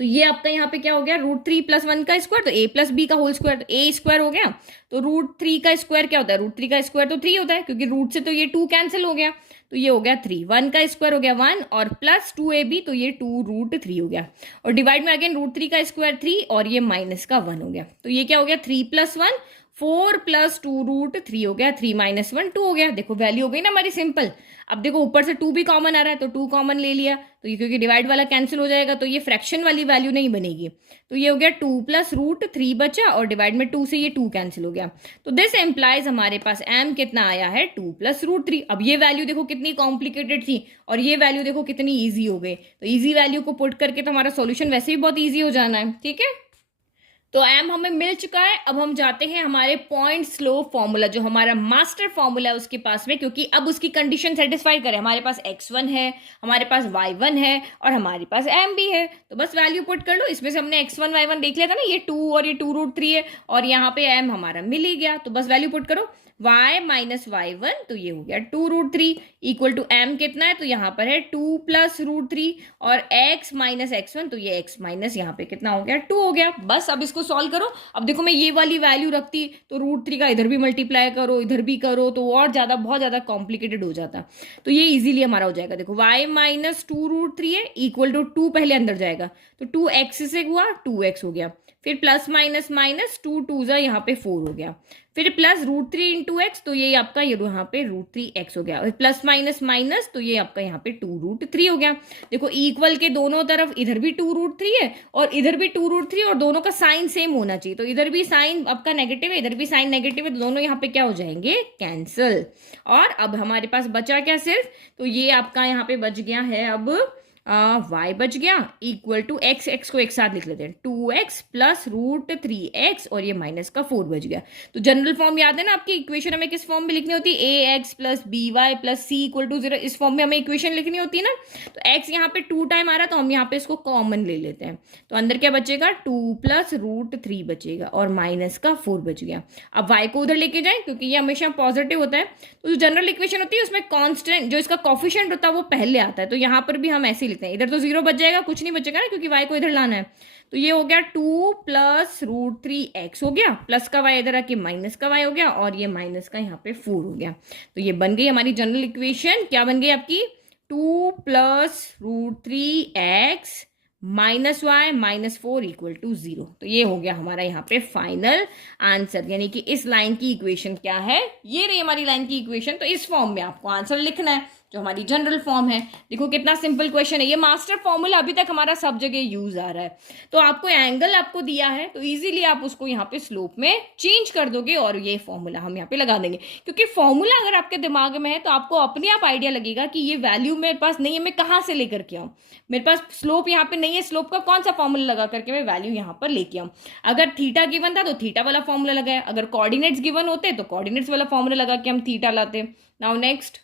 तो ये आपका यहाँ पे क्या हो गया, √3 प्लस 1 का स्क्वायर, तो a प्लस बी का होल स्क्वायर, तो a स्क्वायर हो गया। तो √3 का स्क्वायर क्या होता है, √3 का स्क्वायर तो 3 होता है, क्योंकि रूट से तो ये 2 कैंसिल हो गया, तो ये हो गया 3। 1 का स्क्वायर हो गया 1 और प्लस 2ab, तो ये 2√3 हो गया, और डिवाइड में अगेन √3 का स्क्वायर 3 और ये माइनस का 1 हो गया। तो ये क्या हो गया 3 प्लस 1 4 प्लस 2√3 हो गया, 3 माइनस 1 2 हो गया। देखो वैल्यू हो गई ना हमारी सिंपल। अब देखो ऊपर से 2 भी कॉमन आ रहा है तो 2 कॉमन ले लिया, तो ये क्योंकि डिवाइड वाला कैंसिल हो जाएगा तो ये फ्रैक्शन वाली वैल्यू नहीं बनेगी। तो ये हो गया 2 प्लस √3 बचा और डिवाइड में 2 से ये 2 कैंसिल हो गया। तो दिस एम्प्लाइज हमारे पास m कितना आया है 2 प्लस √3। अब ये वैल्यू देखो कितनी कॉम्प्लिकेटेड थी और ये वैल्यू देखो कितनी ईजी हो गई। तो ईजी वैल्यू को पुट करके तो हमारा सॉल्यूशन वैसे ही बहुत ईजी हो जाना है, ठीक है। तो m हमें मिल चुका है। अब हम जाते हैं हमारे पॉइंट स्लोप फॉर्मूला, जो हमारा मास्टर फॉर्मूला है उसके पास में, क्योंकि अब उसकी कंडीशन सेटिस्फाई करे। हमारे पास x1 है, हमारे पास y1 है और हमारे पास m भी है। तो बस वैल्यू पुट कर लो। इसमें से हमने x1 y1 देख लिया था ना, ये 2 और ये 2√3 है और यहाँ पे m हमारा मिल ही गया। तो बस वैल्यू पुट करो, y माइनस y1 तो ये हो गया 2√3 इक्वल टू m कितना है, तो यहाँ पर है 2 प्लस √3 और x माइनस x1 तो ये x माइनस यहाँ पे कितना हो गया 2 हो गया। बस अब इसको सॉल्व करो। अब देखो मैं ये वाली वैल्यू रखती तो √3 का इधर भी मल्टीप्लाई करो इधर भी करो तो और ज्यादा बहुत ज्यादा कॉम्प्लिकेटेड हो जाता। तो ये इजीली हमारा हो जाएगा। देखो y माइनस 2√3 है इक्वल टू 2 पहले अंदर जाएगा तो 2x से हुआ 2x हो गया, फिर प्लस माइनस माइनस 2 2 जा यहाँ पे 4 हो गया, फिर प्लस √3 इंटू एक्स तो ये आपका ये यहाँ पे √3x हो गया, प्लस माइनस माइनस तो ये आपका यहाँ पे 2√3 हो गया। देखो इक्वल के दोनों तरफ इधर भी 2√3 है और इधर भी 2√3 और दोनों का साइन सेम होना चाहिए। तो इधर भी साइन आपका नेगेटिव है इधर भी साइन नेगेटिव है, तो दोनों यहाँ पे क्या हो जाएंगे कैंसिल। और अब हमारे पास बचा क्या सिर्फ, तो ये आपका यहाँ पे बच गया है अब y बच गया इक्वल टू x को एक साथ लिख लेते हैं 2x प्लस √3x और ये माइनस का 4 बच गया। तो जनरल फॉर्म याद है ना आपकी, इक्वेशन हमें किस फॉर्म में लिखनी होती है ax plus by plus c equal to 0, इस फॉर्म में हमें इक्वेशन लिखनी होती है ना। तो x यहाँ पे 2 टाइम आ रहा है तो हम यहाँ पे इसको कॉमन ले लेते हैं, तो अंदर क्या बचेगा 2 प्लस √3 बचेगा और माइनस का 4 बच गया। अब y को उधर लेके जाए क्योंकि ये हमेशा पॉजिटिव होता है, तो जो जनरल इक्वेशन होती है उसमें कॉन्स्टेंट जो इसका कॉफिशिएंट होता है वो पहले आता है। तो यहाँ पर भी हम ऐसे लिखते हैं, इधर तो 0 बच जाएगा कुछ नहीं बचेगा ना क्योंकि y को इधर लाना है। तो ये हो गया 2 प्लस √3x हो गया, प्लस का y इधर आके माइनस का y हो गया और ये माइनस का यहाँ पे 4 हो गया। तो ये बन गई हमारी जनरल इक्वेशन। क्या बन गई आपकी 2 plus √3x minus y minus 4 equal to 0। तो ये हो गया हमारा यहाँ पे फाइनल आंसर, यानी कि इस लाइन की इक्वेशन क्या है, ये रही हमारी लाइन की इक्वेशन। तो इस फॉर्म में आपको आंसर लिखना है जो हमारी जनरल फॉर्म है। देखो कितना सिंपल क्वेश्चन है, ये मास्टर फॉर्मूला अभी तक हमारा सब जगह यूज आ रहा है। तो आपको एंगल आपको दिया है तो इजीली आप उसको यहाँ पे स्लोप में चेंज कर दोगे और ये फॉर्मूला हम यहाँ पे लगा देंगे, क्योंकि फॉर्मूला अगर आपके दिमाग में है तो आपको अपने आप आइडिया लगेगा कि ये वैल्यू मेरे पास नहीं है, मैं कहाँ से लेकर के आऊँ। मेरे पास स्लोप यहाँ पे नहीं है, स्लोप का कौन सा फॉर्मूला लगा करके मैं वैल्यू यहाँ पर लेके आऊँ। अगर थीटा गिवन था तो थीटा वाला फॉर्मूला लगाया, अगर कोऑर्डिनेट्स गिवन होते तो कोऑर्डिनेट्स वाला फॉर्मूला लगा के हम थीटा लाते। नाउ नेक्स्ट,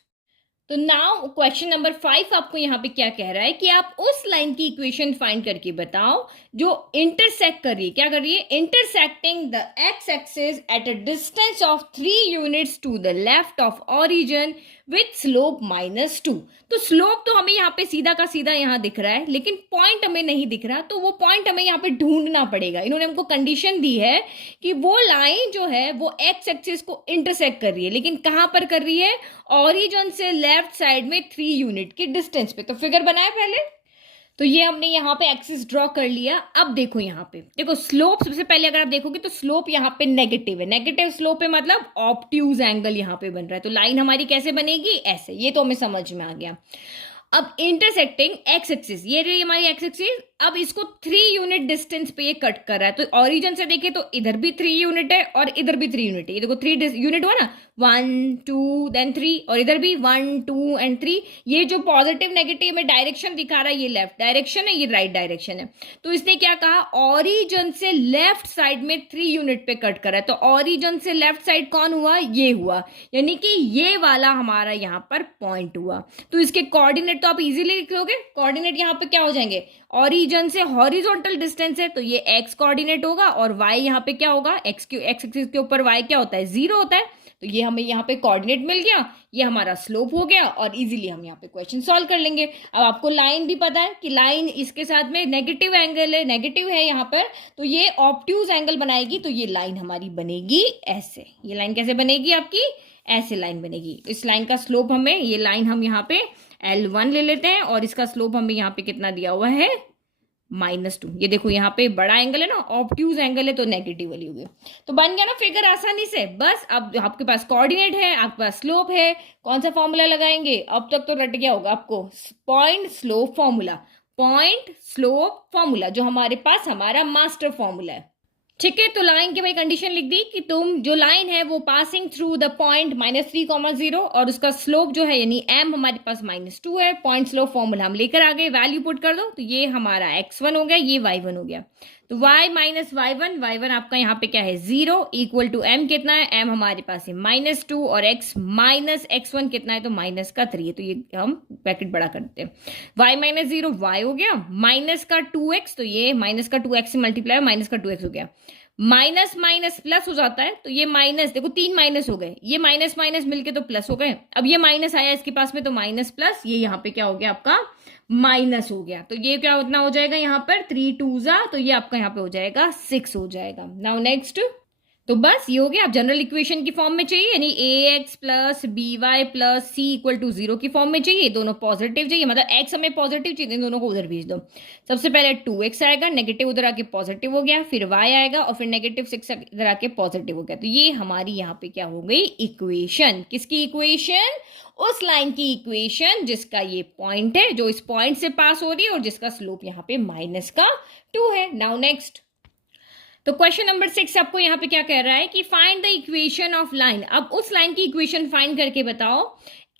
तो नाउ क्वेश्चन नंबर 5 आपको यहाँ पे क्या कह रहा है कि आप उस लाइन की इक्वेशन फाइंड करके बताओ जो इंटरसेक्ट कर रही है, क्या कर रही है, intersecting the x axis at a distance of 3 units to the left of origin with slope -2। तो स्लोप तो हमें यहाँ पे सीधा का सीधा यहाँ दिख रहा है लेकिन पॉइंट हमें नहीं दिख रहा, तो वो पॉइंट हमें यहाँ पे ढूंढना पड़ेगा। इन्होंने हमको कंडीशन दी है कि वो लाइन जो है वो एक्स एक्सिस को इंटरसेक्ट कर रही है, लेकिन कहाँ पर कर रही है, ओरिजिन से लेफ्ट साइड में 3 यूनिट की डिस्टेंस पे। तो फिगर बनाए पहले, तो ये हमने यहाँ पे एक्सिस ड्रॉ कर लिया। अब देखो यहाँ पे देखो स्लोप, सबसे पहले अगर आप देखोगे तो स्लोप यहाँ पे नेगेटिव है, नेगेटिव स्लोप है मतलब ऑब्ट्यूज एंगल यहाँ पे बन रहा है। तो लाइन हमारी कैसे बनेगी, ऐसे, ये तो हमें समझ में आ गया। अब इंटरसेक्टिंग एक्स एक्सिस, ये रही हमारी एक्स एक्सिस, अब इसको 3 यूनिट डिस्टेंस पे ये कट कर रहा है। तो ओरिजिन से देखे तो इधर भी 3 यूनिट है और इधर भी 3 यूनिट है। ये देखो 3 यूनिट हुआ ना, 1 2 देन 3, और इधर भी 1 2 एंड 3। ये जो पॉजिटिव नेगेटिव में डायरेक्शन दिखा रहा है, ये लेफ्ट डायरेक्शन है, ये राइट डायरेक्शन है। तो इसने क्या कहा, ओरिजिन से लेफ्ट साइड में 3 यूनिट पे कट कर रहा है। तो ओरिजिन से लेफ्ट साइड कौन हुआ, ये हुआ, यानी कि ये वाला हमारा यहाँ पर पॉइंट हुआ। तो इसके कोऑर्डिनेट तो आप इजीली लिख लोगे, कोऑर्डिनेट यहाँ पे क्या हो जाएंगे, ओरिजिन से हॉरिजॉन्टल डिस्टेंस है तो ये एक्स कोऑर्डिनेट होगा और वाई यहाँ पे क्या होगा, एक्स एक्सिस के ऊपर वाई क्या होता है, 0 होता है। तो ये हमें यहाँ पे कोऑर्डिनेट मिल गया, ये हमारा स्लोप हो गया और इजीली हम यहाँ पे क्वेश्चन सॉल्व कर लेंगे। अब आपको लाइन भी पता है कि लाइन इसके साथ में नेगेटिव एंगल है, नेगेटिव है यहाँ पर, तो ये ऑब्ट्यूज एंगल बनाएगी। तो ये लाइन हमारी बनेगी ऐसे, ये लाइन कैसे बनेगी आपकी, ऐसे लाइन बनेगी। इस लाइन का स्लोप हमें, ये लाइन हम यहाँ पे L1 ले लेते हैं और इसका स्लोप हमें यहाँ पे कितना दिया हुआ है -2। ये देखो यहाँ पे बड़ा एंगल है ना, ऑब्ट्यूज एंगल है, तो नेगेटिव वाली होगी। तो बन गया ना फिगर आसानी से। बस अब आपके पास कोऑर्डिनेट है, आपके पास स्लोप है, कौन सा फॉर्मूला लगाएंगे? अब तक तो रट गया होगा आपको, point slope formula. Point slope formula जो हमारे पास हमारा मास्टर फॉर्मूला है। ठीक है, तो लाइन की भाई कंडीशन लिख दी कि तुम जो लाइन है वो पासिंग थ्रू द पॉइंट -3, 0 और उसका स्लोप जो है यानी m हमारे पास -2 है। पॉइंट स्लोप फॉर्मूला हम लेकर आ गए, वैल्यू पुट कर दो, तो ये हमारा x1 हो गया, ये y1 हो गया। तो y माइनस y1 आपका यहाँ पे क्या है 0 इक्वल टू m कितना है, m हमारे पास है -2 और x माइनस x1 कितना है, तो -3 है। तो ये हम ब्रैकेट बड़ा करते हैं, y -0 y हो गया, माइनस का 2x, तो ये माइनस का 2x से मल्टीप्लाई, माइनस का 2x हो गया, माइनस माइनस प्लस हो जाता है, तो ये माइनस, देखो 3 माइनस हो गए, ये माइनस माइनस मिलके तो प्लस हो गए। अब ये माइनस आया इसके पास में, तो माइनस प्लस, ये यहाँ पे क्या हो गया आपका माइनस हो गया। तो ये क्या उतना हो जाएगा यहाँ पर 3 2 तो ये आपका यहाँ पे हो जाएगा 6 हो जाएगा। नाउ नेक्स्ट, तो बस ये हो गया। आप जनरल इक्वेशन की फॉर्म में चाहिए, यानी ax plus by plus c equal to 0 की फॉर्म में चाहिए। दोनों पॉजिटिव चाहिए, मतलब x हमें पॉजिटिव चाहिए, दोनों को उधर भेज दो। सबसे पहले 2x आएगा, नेगेटिव उधर आके पॉजिटिव हो गया, फिर y आएगा और फिर -6 इधर आके पॉजिटिव हो गया। तो ये हमारी यहाँ पे क्या हो गई इक्वेशन। किसकी इक्वेशन? उस लाइन की इक्वेशन जिसका ये पॉइंट है, जो इस पॉइंट से पास हो रही है और जिसका स्लोप यहाँ पे -2 है। नाउ नेक्स्ट, तो क्वेश्चन नंबर 6 आपको यहाँ पे क्या कह रहा है कि find the equation of line. अब उस लाइन की इक्वेशन फाइंड करके बताओ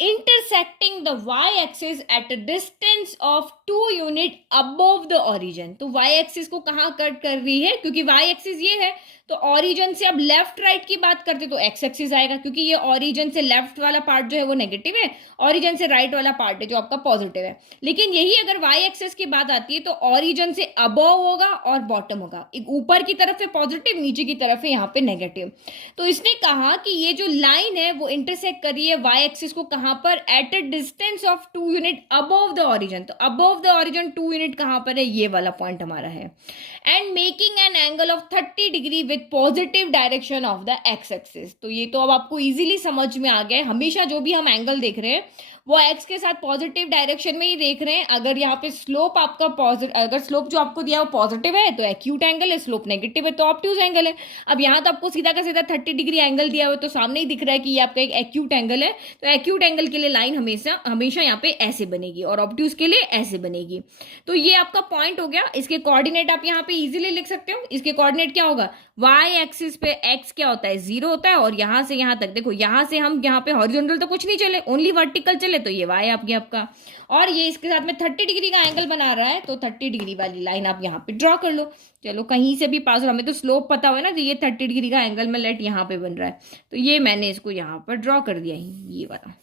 intersecting the y axis at a distance of 2 unit above the origin. तो y एक्सिस को कहाँ कट कर रही है? क्योंकि y एक्सिस ये है, तो ऑरिजिन से अब लेफ्ट राइट की बात करते तो x एक्सिस आएगा, क्योंकि ये ऑरिजिन से लेफ्ट वाला पार्ट जो है वो नेगेटिव है, ऑरिजिन से राइट वाला पार्ट है जो आपका पॉजिटिव है। लेकिन यही अगर y एक्सिस की बात आती है तो ऑरिजिन से अबव होगा और बॉटम होगा, एक ऊपर की तरफ है पॉजिटिव, नीचे की तरफ है यहाँ पे नेगेटिव। तो इसने कहा कि ये जो लाइन है वो इंटरसेक्ट कर रही है y एक्सिस को कहाँ पर? Eight a distance of 2 unit above the origin. तो अबव द ऑरिजिन 2 यूनिट कहाँ पर है? ये वाला पॉइंट हमारा है। And making an angle of 30 degree with positive direction of the x axis. तो ये तो अब आपको इजीली समझ में आ गया। हमेशा जो भी हम एंगल देख रहे हैं वो एक्स के साथ पॉजिटिव डायरेक्शन में ही देख रहे हैं। अगर यहाँ पे स्लोप आपका अगर स्लोप जो आपको दिया वो पॉजिटिव है तो एक्यूट एंगल है, स्लोप नेगेटिव है तो ऑब्ट्यूज एंगल है। अब यहाँ तो आपको सीधा का सीधा 30 डिग्री एंगल दिया हुआ तो सामने ही दिख रहा है कि ये आपका एक एक्यूट एंगल है। तो एक्यूट एंगल के लिए लाइन हमेशा हमेशा यहाँ पे ऐसे बनेगी और ऑब्ट्यूज के लिए ऐसे बनेगी। तो ये आपका पॉइंट हो गया। इसके कोऑर्डिनेट आप यहाँ पे इजीली लिख सकते हो। इसके कोऑर्डिनेट क्या होगा? वाई एक्सिस पे एक्स क्या होता है? 0 होता है और यहाँ से यहाँ तक देखो, यहाँ से हम यहाँ पे हॉरिजॉन्टल तो कुछ नहीं चले, ओनली वर्टिकल चले, तो ये वाई आप गया आपका। और ये इसके साथ में 30 डिग्री का एंगल बना रहा है तो 30 डिग्री वाली लाइन आप यहाँ पे ड्रॉ कर लो। चलो कहीं से भी पास हो, हमें तो स्लोप पता हुआ है ना, तो ये 30 डिग्री का एंगल में लेट यहाँ पे बन रहा है, तो ये मैंने इसको यहाँ पर ड्रॉ कर दिया ये वाला।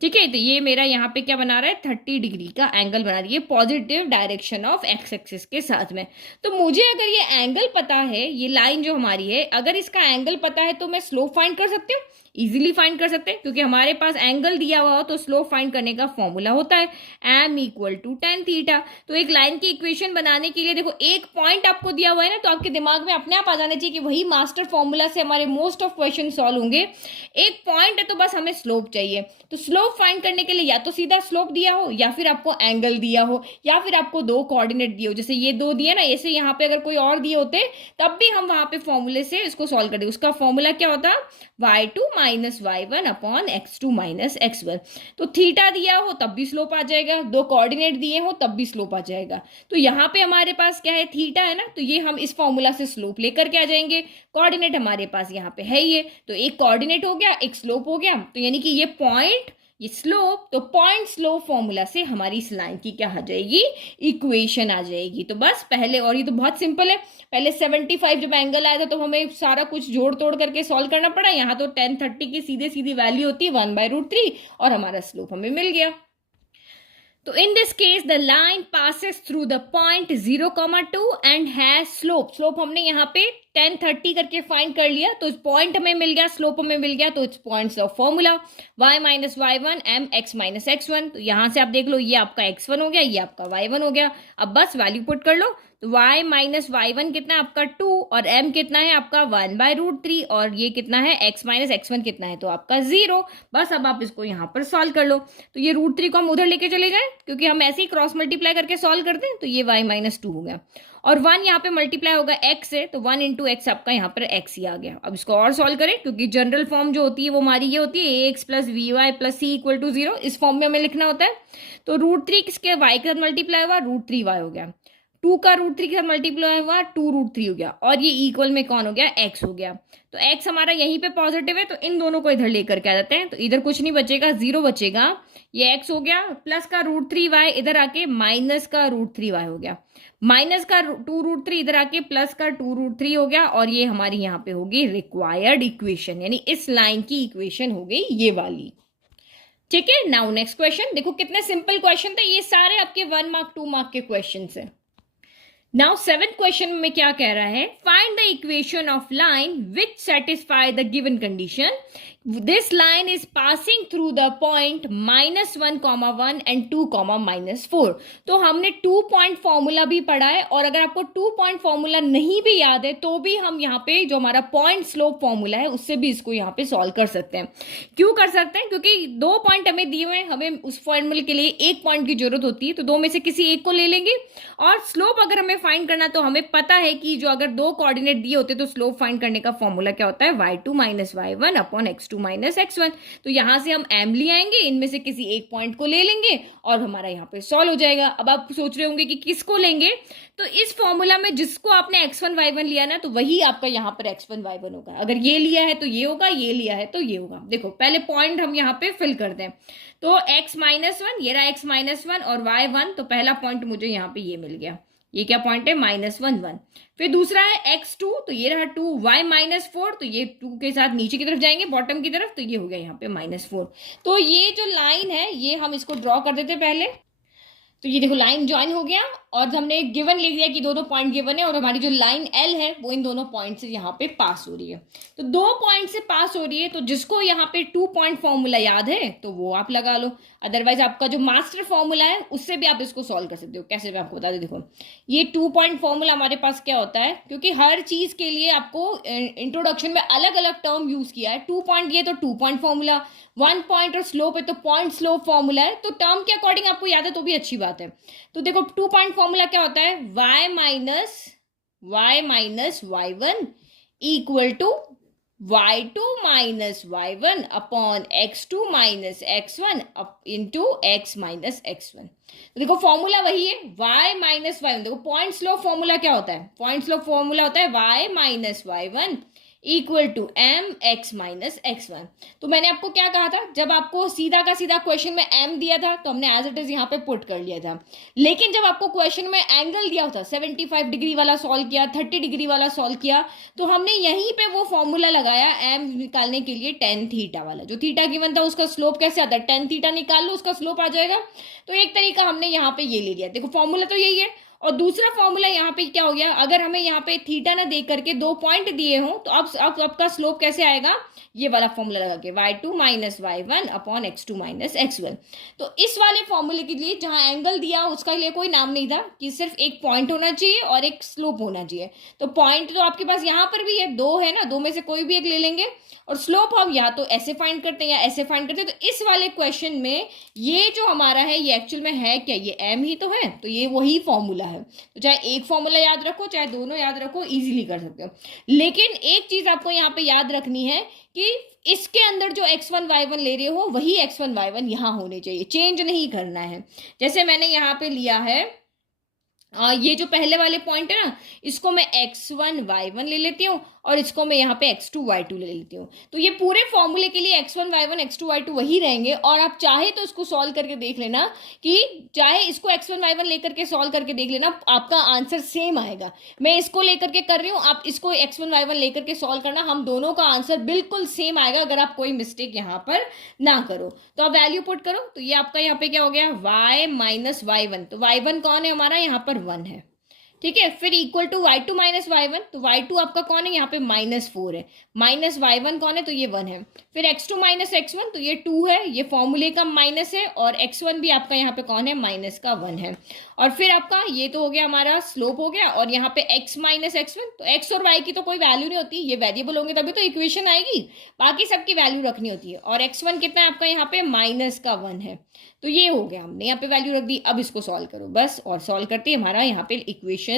ठीक है, तो ये मेरा यहाँ पे क्या बना रहा है? 30 डिग्री का एंगल बना रही है positive direction of X axis के साथ में। तो मुझे अगर ये एंगल पता है, ये लाइन जो हमारी है, अगर इसका एंगल पता है तो मैं स्लोप फाइंड कर सकती हूँ, इजीली फाइंड कर सकते हैं, क्योंकि हमारे पास एंगल दिया हुआ हो तो स्लोप फाइंड करने का फॉर्मूला होता है m equal to tan theta. तो एक लाइन की इक्वेशन बनाने के लिए देखो एक पॉइंट आपको दिया हुआ है ना, तो आपके दिमाग में अपने आप आ जाना चाहिए कि वही मास्टर फॉर्मूला से हमारे मोस्ट ऑफ क्वेश्चन सॉल्व होंगे। एक पॉइंट है तो बस हमें स्लोप चाहिए, तो स्लोप फाइंड करने के लिए या तो सीधा स्लोप दिया हो या फिर आपको एंगल दिया हो या फिर आपको दो कोऑर्डिनेट दिए हो, जैसे ये दो दिए ना, ऐसे यहाँ पे अगर कोई और दिए होते तब भी हम वहां पे फॉर्मूले से इसको सॉल्व कर दे। उसका फॉर्मूला क्या होता? y2 minus y1 upon x2 minus x1। तो थीटा दिया हो तब भी स्लोप आ जाएगा, दो कोऑर्डिनेट दिए हो तब भी स्लोप आ जाएगा। तो यहाँ पे हमारे पास क्या है? थीटा है ना, तो ये हम इस फॉर्मूला से स्लोप लेकर के आ जाएंगे। कोऑर्डिनेट हमारे पास यहाँ पे है ये, तो एक कोऑर्डिनेट हो गया, एक स्लोप हो गया, तो यानी कि ये पॉइंट ये स्लोप, तो पॉइंट स्लोप फॉर्मूला से हमारी इस लाइन की क्या आ जाएगी? इक्वेशन आ जाएगी। तो बस पहले, और ये तो बहुत सिंपल है, पहले 75 जब एंगल आया था तो हमें सारा कुछ जोड़ तोड़ करके सॉल्व करना पड़ा। यहाँ तो 1030 की सीधे सीधी वैल्यू होती है 1/√3 और हमारा स्लोप हमें मिल गया। तो in this case the line passes through the point 0, 2 and has slope. Slope हमने यहाँ पे 10 30 करके फाइंड कर लिया, तो इस पॉइंट हमें मिल गया, स्लोप हमें मिल गया, तो its points of formula y minus y one m x minus x one. तो यहां से आप देख लो, ये आपका x1 हो गया, ये आपका y1 हो गया। अब बस वैल्यू पुट कर लो, तो y माइनस वाई वन कितना है आपका 2 और m कितना है आपका 1/√3 और ये कितना है x माइनस x1 कितना है तो आपका 0। बस अब आप इसको यहाँ पर सॉल्व कर लो, तो ये √3 को हम उधर लेके चले जाएं, क्योंकि हम ऐसे ही क्रॉस मल्टीप्लाई करके सॉल्व करते हैं, तो ये y माइनस 2 हो गया और 1 यहाँ पे मल्टीप्लाई होगा x से, तो 1 इंटू एक्स आपका यहाँ पर x ही आ गया। अब इसको और सॉल्व करें, क्योंकि जनरल फॉर्म जो होती है वो हमारी ये होती है ax plus b y plus C equal to 0, इस फॉर्म में हमें लिखना होता है। तो √3 किसके y के साथ मल्टीप्लाई हुआ, √3y हो गया, 2 का √3 के साथ मल्टीप्लाई हुआ 2√3 हो गया और ये इक्वल में कौन हो गया, x हो गया। तो x हमारा यहीं पे पॉजिटिव है, तो इन दोनों को इधर लेकर के आ जाते हैं, तो इधर कुछ नहीं बचेगा, 0 बचेगा, ये x हो गया, प्लस का √3y इधर आके माइनस का √3y हो गया, माइनस का 2√3 इधर आके प्लस का 2√3 हो गया और ये हमारी यहाँ पे होगी रिक्वायर्ड इक्वेशन, यानी इस लाइन की इक्वेशन हो गई ये वाली। ठीक है, नाउ नेक्स्ट क्वेश्चन देखो, कितने सिंपल क्वेश्चन थे, ये सारे आपके 1 मार्क 2 मार्क के क्वेश्चन है। नाउ 7th क्वेश्चन में क्या कह रहा है, find the equation of line which satisfy the given condition, this line is passing through the point -1, 1 and 2, -4। तो हमने 2 पॉइंट फॉर्मूला भी पढ़ा है, और अगर आपको 2 पॉइंट फॉर्मूला नहीं भी याद है तो भी हम यहाँ पे जो हमारा पॉइंट स्लोप फॉर्मूला है उससे भी इसको यहाँ पे सॉल्व कर सकते हैं। क्यों कर सकते हैं, क्योंकि 2 पॉइंट हमें दिए हुए हैं, हमें उस फॉर्मूले के लिए 1 पॉइंट की जरूरत होती है, तो 2 में से किसी एक को ले लेंगे। और स्लोप अगर हमें फाइंड करना, तो हमें पता है कि जो अगर 2 कोऑर्डिनेट दिए होते तो स्लोप फाइंड करने का फॉर्मूला क्या होता है, y2 minus y1 upon x2 minus x1। तो यहां से हम m ले आएंगे, इनमें से किसी एक पॉइंट को ले लेंगे और हमारा यहाँ पे सॉल्व हो जाएगा। अब आप सोच रहे होंगे कि किसको लेंगे, तो इस फॉर्मूला में जिसको आपने x1 y1 लिया ना, तो वही आपका यहाँ पर x1 y1 होगा। अगर ये लिया है तो ये होगा, ये लिया है तो ये होगा। देखो पहले पॉइंट हम यहाँ पे फिल कर दें, तो x माइनस वन, ये रहा x माइनस वन और y1, तो पहला पॉइंट मुझे यहाँ पे ये मिल गया, ये क्या पॉइंट है, -1 1। फिर दूसरा है x2, तो ये रहा 2, y माइनस 4, तो ये 2 के साथ नीचे की तरफ जाएंगे, बॉटम की तरफ, तो ये हो गया यहाँ पे -4। तो ये जो लाइन है ये हम इसको ड्रॉ कर देते पहले, तो ये देखो लाइन ज्वाइन हो गया और हमने गिवन लिख दिया कि दोनों पॉइंट गिवन है और हमारी जो लाइन L है वो इन दोनों पॉइंट से यहाँ पे पास हो रही है। तो 2 पॉइंट से पास हो रही है, तो जिसको यहाँ पे 2 पॉइंट फॉर्मूला याद है तो वो आप लगा लो, अदरवाइज आपका जो मास्टर फॉर्मूला है उससे भी आप इसको सॉल्व कर सकते हो। कैसे मैं आपको बता दें, देखो ये 2 पॉइंट फॉर्मूला हमारे पास क्या होता है, क्योंकि हर चीज के लिए आपको इंट्रोडक्शन में अलग अलग टर्म यूज किया है। 2 पॉइंट ये तो 2 पॉइंट फॉर्मूला, 1 पॉइंट और स्लोप है तो पॉइंट स्लोप फॉर्मूला है, तो टर्म के अकॉर्डिंग आपको याद है तो भी अच्छी बात है। तो देखो 2 पॉइंट फॉर्मूला क्या होता है, y minus y1 equal to y2 minus y1 upon x2 minus x1 into x minus x1। तो देखो फॉर्मूला वही है, y माइनस y1। देखो पॉइंट स्लोप फॉर्मूला क्या होता है, पॉइंट स्लोप फॉर्मूला होता है y minus y1 equal to m x minus x1। तो मैंने आपको क्या कहा था, जब आपको सीधा का सीधा क्वेश्चन में m दिया था तो हमने एज इट इज यहाँ पे पुट कर लिया था, लेकिन जब आपको क्वेश्चन में एंगल दिया होता, 75 डिग्री वाला सॉल्व किया, 30 डिग्री वाला सॉल्व किया, तो हमने यहीं पे वो फॉर्मूला लगाया m निकालने के लिए tan थीटा वाला। जो थीटा गिवन था उसका स्लोप कैसे आता है, tan थीटा निकाल लो उसका स्लोप आ जाएगा। तो एक तरीका हमने यहाँ पे ये ले लिया, देखो फॉर्मूला तो यही है। और दूसरा फॉर्मूला यहाँ पे क्या हो गया, अगर हमें यहाँ पे थीटा ना दे करके 2 पॉइंट दिए हो तो अब आपका स्लोप कैसे आएगा, ये वाला फॉर्मूला लगा के y2 minus y1 upon x2 minus x1। तो इस वाले फॉर्मूले के लिए जहां एंगल दिया उसका लिए कोई नाम नहीं था कि सिर्फ एक पॉइंट होना चाहिए और एक स्लोप होना चाहिए। तो पॉइंट तो आपके पास यहाँ पर भी है, 2 है ना, 2 में से कोई भी एक ले लेंगे, और स्लोप हम या तो ऐसे फाइंड करते हैं या ऐसे फाइंड करते हैं। तो इस वाले क्वेश्चन में ये जो हमारा है ये एक्चुअल में है क्या, ये m ही तो है, तो ये वही फॉर्मूला है। तो चाहे एक फॉर्मूला याद रखो चाहे दोनों याद रखो, इजीली कर सकते हो। लेकिन एक चीज आपको यहाँ पे याद रखनी है कि इसके अंदर जो x1 y1 ले रहे हो वही x1 y1 यहाँ होने चाहिए, चेंज नहीं करना है। जैसे मैंने यहाँ पे लिया है ये जो पहले वाले पॉइंट है ना, इसको मैं x1 y1 ले लेती हूँ और इसको मैं यहाँ पे x2 y2 ले लेती हूँ। तो ये पूरे फॉर्मूले के लिए x1 y1 x2 y2 वही रहेंगे। और आप चाहे तो इसको सॉल्व करके देख लेना, कि चाहे इसको x1 y1 लेकर के सॉल्व करके देख लेना, आपका आंसर सेम आएगा। मैं इसको लेकर के कर रही हूँ, आप इसको x1 y1 लेकर के सॉल्व करना, हम दोनों का आंसर बिल्कुल सेम आएगा अगर आप कोई मिस्टेक यहाँ पर ना करो। तो आप वैल्यू पुट करो, तो ये आपका यहाँ पे क्या हो गया, y माइनस y1। तो y1 कौन है हमारा, यहाँ पर 1 है। ठीक है। फिर equal to y2 minus y1, तो y2 आपका कौन है यहाँ पे -4 है, माइनस y1 कौन है तो ये 1 है। फिर x2 माइनस x1 तो ये 2 है, ये फॉर्मूले का माइनस है, और x1 भी आपका यहाँ पे कौन है माइनस का 1 है। और फिर आपका ये तो हो गया हमारा स्लोप हो गया, और यहाँ पे x माइनस x1, तो x और y की तो कोई वैल्यू नहीं होती, ये वेरिएबल होंगे तभी तो इक्वेशन आएगी, बाकी सबकी वैल्यू रखनी होती है। और x1 कितना है आपका यहाँ पे माइनस का 1 है, तो ये हो गया, हमने यहाँ पे वैल्यू रख दी। अब इसको सॉल्व करो बस, और सॉल्व करते ही हमारा यहाँ पे इक्वेशन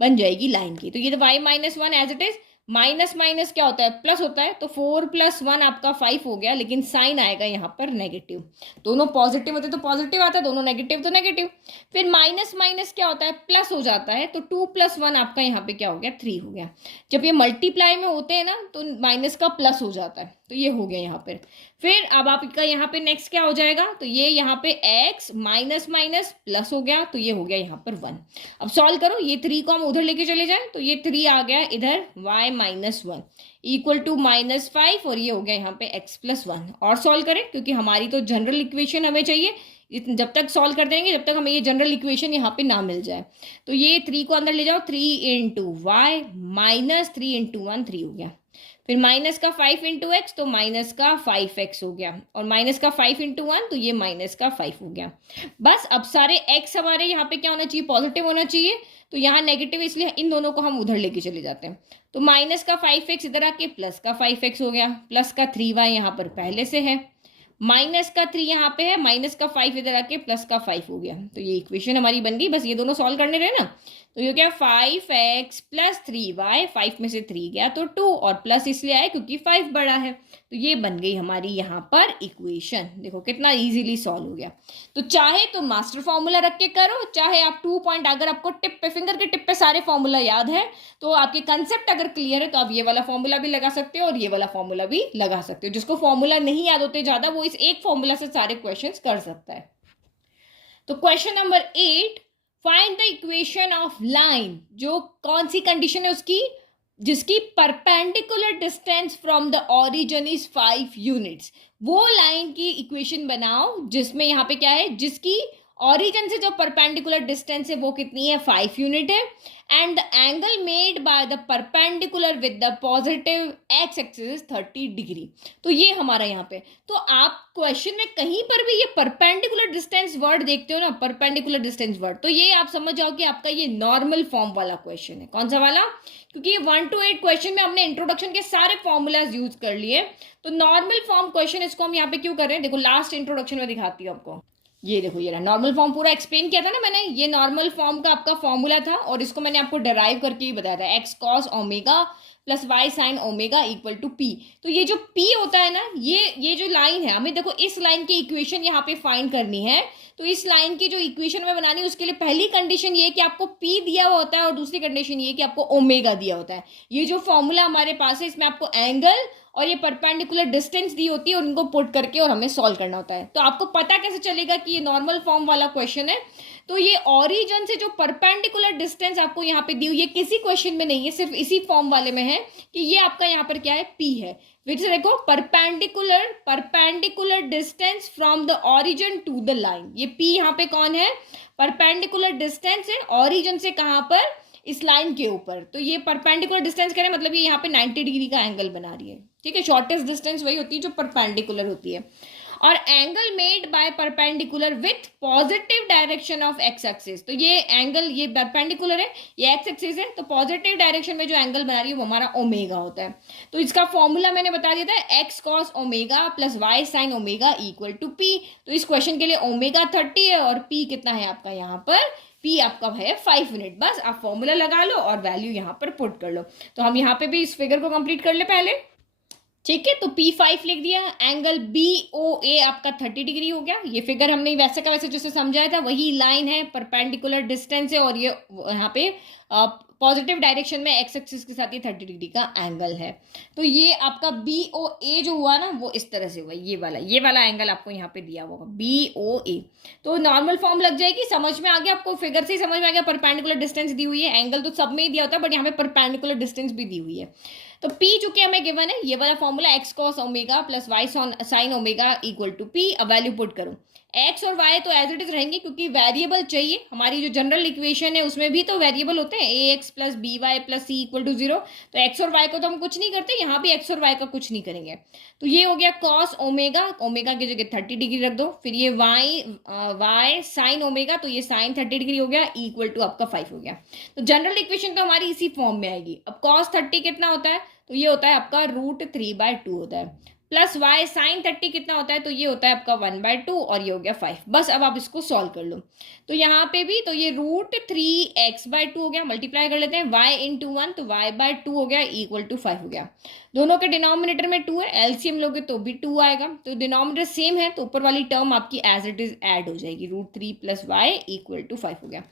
बन जाएगी लाइन की। तो ये तो y minus 1 as it is, minus minus क्या होता है प्लस होता है, तो 4 + 1 आपका 5 हो गया, लेकिन साइन आएगा यहाँ पर नेगेटिव। दोनों पॉजिटिव होते तो पॉजिटिव आता है, दोनों नेगेटिव तो नेगेटिव। फिर माइनस माइनस क्या होता है प्लस हो जाता है, तो 2 + 1 आपका यहाँ पे क्या हो गया 3 हो गया। जब ये मल्टीप्लाई में होते हैं ना तो माइनस का प्लस हो जाता है, तो ये हो गया यहाँ पर। फिर अब आपका यहाँ पे नेक्स्ट क्या हो जाएगा, तो ये यहाँ पे x माइनस माइनस प्लस हो गया, तो ये हो गया यहाँ पर 1। अब सॉल्व करो, ये 3 को हम उधर लेके चले जाएं, तो ये 3 आ गया इधर y माइनस 1 इक्वल टू -5, और ये हो गया यहाँ पे x + 1। और सॉल्व करें, क्योंकि हमारी तो जनरल इक्वेशन हमें चाहिए, जब तक सॉल्व कर देंगे जब तक हमें ये जनरल इक्वेशन यहाँ पे ना मिल जाए। तो ये 3 को अंदर ले जाओ, 3 × y माइनस 3 × 1 3 हो गया। फिर माइनस का 5 × x, तो माइनस का 5x हो गया, और माइनस का 5 × 1, तो ये माइनस का 5 हो गया। बस अब सारे x हमारे यहाँ पे क्या होना चाहिए पॉजिटिव होना चाहिए, तो यहाँ नेगेटिव, इसलिए इन दोनों को हम उधर लेके चले जाते हैं। तो माइनस का 5x इधर आके प्लस का 5x हो गया, प्लस का 3y यहाँ पर पहले से है, माइनस का 3 यहाँ पे है, माइनस का 5 इधर आके प्लस का 5 हो गया। तो ये इक्वेशन हमारी बन गई, बस ये दोनों सॉल्व करने रहे ना। तो ये क्या 5x + 3y, 5 में से 3 गया तो 2, और प्लस इसलिए आया क्योंकि 5 बड़ा है। तो ये बन गई हमारी यहाँ पर इक्वेशन। देखो कितना इजीली सॉल्व हो गया। तो चाहे तो मास्टर फॉर्मूला रख के करो, चाहे आप 2 पॉइंट, अगर आपको टिप पे फिंगर के टिप पे सारे फॉर्मूला याद है, तो आपके कंसेप्ट अगर क्लियर है, तो आप ये वाला फॉर्मूला भी लगा सकते हो और ये वाला फॉर्मूला भी लगा सकते हो। जिसको फॉर्मूला नहीं याद होते ज्यादा, वो इस एक फॉर्मूला से सारे क्वेश्चन कर सकता है। तो question number 8, find the equation of line, जो कौन सी कंडीशन है उसकी, जिसकी perpendicular distance from the origin is 5 units. वो लाइन की इक्वेशन बनाओ जिसमें यहाँ पे क्या है, जिसकी ओरिजिन से जो परपेंडिकुलर डिस्टेंस है वो कितनी है 5 यूनिट है, and the angle made by the perpendicular with the positive x axis 30 degree. तो ये हमारा यहाँ पे, तो आप क्वेश्चन में कहीं पर भी ये परपेंडिकुलर डिस्टेंस वर्ड देखते हो ना, परपेंडिकुलर डिस्टेंस वर्ड, तो ये आप समझ जाओ कि आपका ये नॉर्मल फॉर्म वाला क्वेश्चन है। कौन सा वाला, क्योंकि ये 1 to 8 क्वेश्चन में हमने इंट्रोडक्शन के सारे फॉर्मूलाज यूज कर लिए, तो नॉर्मल फॉर्म क्वेश्चन इसको हम यहाँ पे क्यों कर रहे हैं, देखो लास्ट इंट्रोडक्शन में दिखाती हूँ आपको। ये देखो, ये नॉर्मल फॉर्म पूरा एक्सप्लेन किया था ना मैंने, ये नॉर्मल फॉर्म का आपका फॉर्मूला था, और इसको मैंने आपको डेराइव करके ही बताया था, x cos omega plus y sin omega equal to p। तो ये जो p होता है ना, ये जो लाइन है, हमें देखो इस लाइन की इक्वेशन यहाँ पे फाइंड करनी है। तो इस लाइन की जो इक्वेशन में बनानी है, उसके लिए पहली कंडीशन ये कि आपको p दिया हुआ होता है, और दूसरी कंडीशन ये कि आपको ओमेगा दिया होता है। ये जो फॉर्मूला हमारे पास है, इसमें आपको एंगल और ये परपेंडिकुलर डिस्टेंस दी होती है, और उनको पुट करके और हमें सॉल्व करना होता है। तो आपको पता कैसे चलेगा कि ये नॉर्मल फॉर्म वाला क्वेश्चन है, तो ये ओरिजिन से जो परपेंडिकुलर डिस्टेंस आपको यहाँ पे दी हुई है, किसी क्वेश्चन में नहीं है, सिर्फ इसी फॉर्म वाले में है कि ये आपका यहाँ पर क्या है p है। फिर से देखो, perpendicular distance from the origin to the line, ये p यहाँ पे कौन है, परपेंडिकुलर डिस्टेंस है ओरिजिन से कहाँ पर, इस लाइन के ऊपर। तो ये परपेंडिकुलर डिस्टेंस कह रहे हैं, मतलब ये यहाँ पे 90 डिग्री का एंगल बना रही है। ठीक है, शॉर्टेस्ट डिस्टेंस वही होती है जो परपेंडिकुलर होती है। और angle made by perpendicular with positive direction of X axis, तो ये एंगल, ये परपेंडिकुलर है, ये एक्स एक्सिस है, तो पॉजिटिव डायरेक्शन में जो एंगल बना रही है वो हमारा ओमेगा होता है। तो इसका फॉर्मूला मैंने बता दिया था, x cos omega plus y sin omega equal to p। तो इस क्वेश्चन के लिए ओमेगा 30 है, और p कितना है आपका यहाँ पर, p आपका है 5 यूनिट। बस आप फॉर्मूला लगा लो और वैल्यू यहाँ पर पुट कर लो। तो हम यहाँ पे भी इस फिगर को कंप्लीट कर ले पहले। ठीक है, तो P5 लिख दिया, एंगल BOA आपका 30 डिग्री हो गया। ये फिगर हमने वैसे का वैसे जैसे समझाया था, वही लाइन है, परपेंडिकुलर डिस्टेंस है, और ये यहाँ पे पॉजिटिव डायरेक्शन में एक्स एक्सिस के साथ ये 30 डिग्री का एंगल है। तो ये आपका BOA जो हुआ ना, वो इस तरह से हुआ, ये वाला एंगल आपको यहाँ पे दिया होगा BOA। तो नॉर्मल फॉर्म लग जाएगी, समझ में आ गया आपको, फिगर से ही समझ में आ गया, परपेंडिकुलर डिस्टेंस दी हुई है, एंगल तो सब में ही दिया होता है, बट यहाँ पे परपेंडिकुलर डिस्टेंस भी दी हुई है। तो P चूंकि हमें गिवन है, ये वाला formula x cos omega plus y sin omega equal to P। अब वैल्यू पुट करो, एक्स और वाई तो एज इट इज रहेंगे क्योंकि वेरिएबल चाहिए। हमारी जो जनरल इक्वेशन है उसमें भी तो वेरिएबल होते हैं, A X plus B Y plus C equal to 0। तो एक्स और वाई को तो हम कुछ नहीं करते, यहाँ भी एक्स और वाई का कुछ नहीं करेंगे। तो ये हो गया कॉस ओमेगा, ओमेगा की जगह 30 डिग्री रख दो। फिर ये वाई साइन ओमेगा, तो ये साइन 30 डिग्री हो गया इक्वल टू आपका 5 हो गया। तो जनरल इक्वेशन तो हमारी इसी फॉर्म में आएगी। अब कॉस 30 कितना होता है, तो ये होता है आपका √3/2 होता है, प्लस वाई साइन 30 कितना होता है, तो ये होता है आपका 1/2 और ये हो गया 5। बस अब आप इसको सॉल्व कर लो। तो यहाँ पे भी तो ये √3x/2 हो गया, मल्टीप्लाई कर लेते हैं, y इंटू 1 तो y/2 हो गया इक्वल टू 5 हो गया। दोनों के डिनोमिनेटर में 2 है, एलसीएम लोगे तो भी 2 आएगा। तो डिनोमिनेटर सेम है तो ऊपर वाली टर्म आपकी एज इट इज ऐड हो जाएगी, √3 + y इक्वल टू 5 हो गया।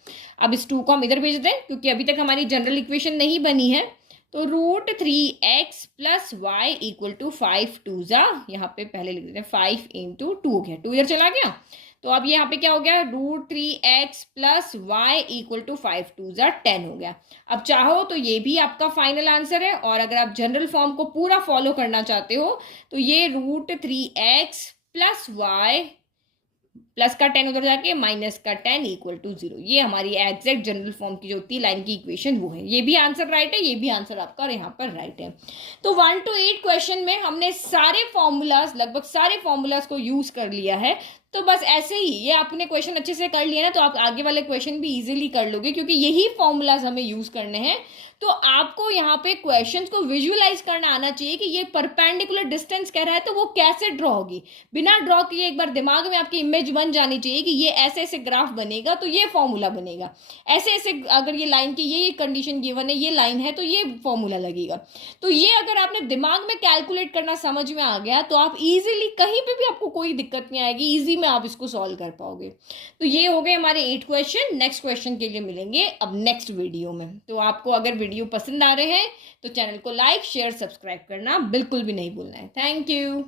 अब इस 2 को हम इधर भेज दें क्योंकि अभी तक हमारी जनरल इक्वेशन नहीं बनी है। तो √3x + y इक्वल टू 5 2 जा, यहाँ पे पहले लिख देते हैं 5 इंटू 2 हो गया, 2 इधर चला गया। तो अब यहाँ पे क्या हो गया, √3x + y इक्वल टू 5 2 जा 10 हो गया। अब चाहो तो ये भी आपका फाइनल आंसर है, और अगर आप जनरल फॉर्म को पूरा फॉलो करना चाहते हो तो ये √3x + y प्लस का 10 उधर जाके माइनस का 10 इक्वल टू 0, ये हमारी एग्जैक्ट जनरल फॉर्म की जो होती है लाइन की इक्वेशन वो है। ये भी आंसर राइट है, ये भी आंसर आपका यहाँ पर राइट है। तो 1 to 8 क्वेश्चन में हमने सारे फॉर्मूलाज, लगभग सारे फॉर्मूलाज को यूज कर लिया है। तो बस ऐसे ही ये आपने क्वेश्चन अच्छे से कर लिया ना तो आप आगे वाले क्वेश्चन भी इजीली कर लोगे, क्योंकि यही फॉर्मूलाज हमें यूज करने हैं। तो आपको यहाँ पे क्वेश्चंस को विजुअलाइज करना आना चाहिए कि ये परपेंडिकुलर डिस्टेंस कह रहा है तो वो कैसे ड्रॉ होगी। बिना ड्रॉ किए एक बार दिमाग में आपकी इमेज बन जानी चाहिए कि ये ऐसे ऐसे ग्राफ बनेगा तो ये फॉर्मूला बनेगा, ऐसे ऐसे अगर ये लाइन की ये कंडीशन गिवन है, ये लाइन है तो ये फॉर्मूला लगेगा। तो ये अगर आपने दिमाग में कैलकुलेट करना समझ में आ गया तो आप इजीली कहीं पे भी आपको कोई दिक्कत नहीं आएगी, इजी में आप इसको सॉल्व कर पाओगे। तो ये हो गए हमारे 8 क्वेश्चन। नेक्स्ट क्वेश्चन के लिए मिलेंगे अब नेक्स्ट वीडियो में। तो आपको अगर वीडियो पसंद आ रहे हैं तो चैनल को लाइक शेयर सब्सक्राइब करना बिल्कुल भी नहीं भूलना है। Thank you.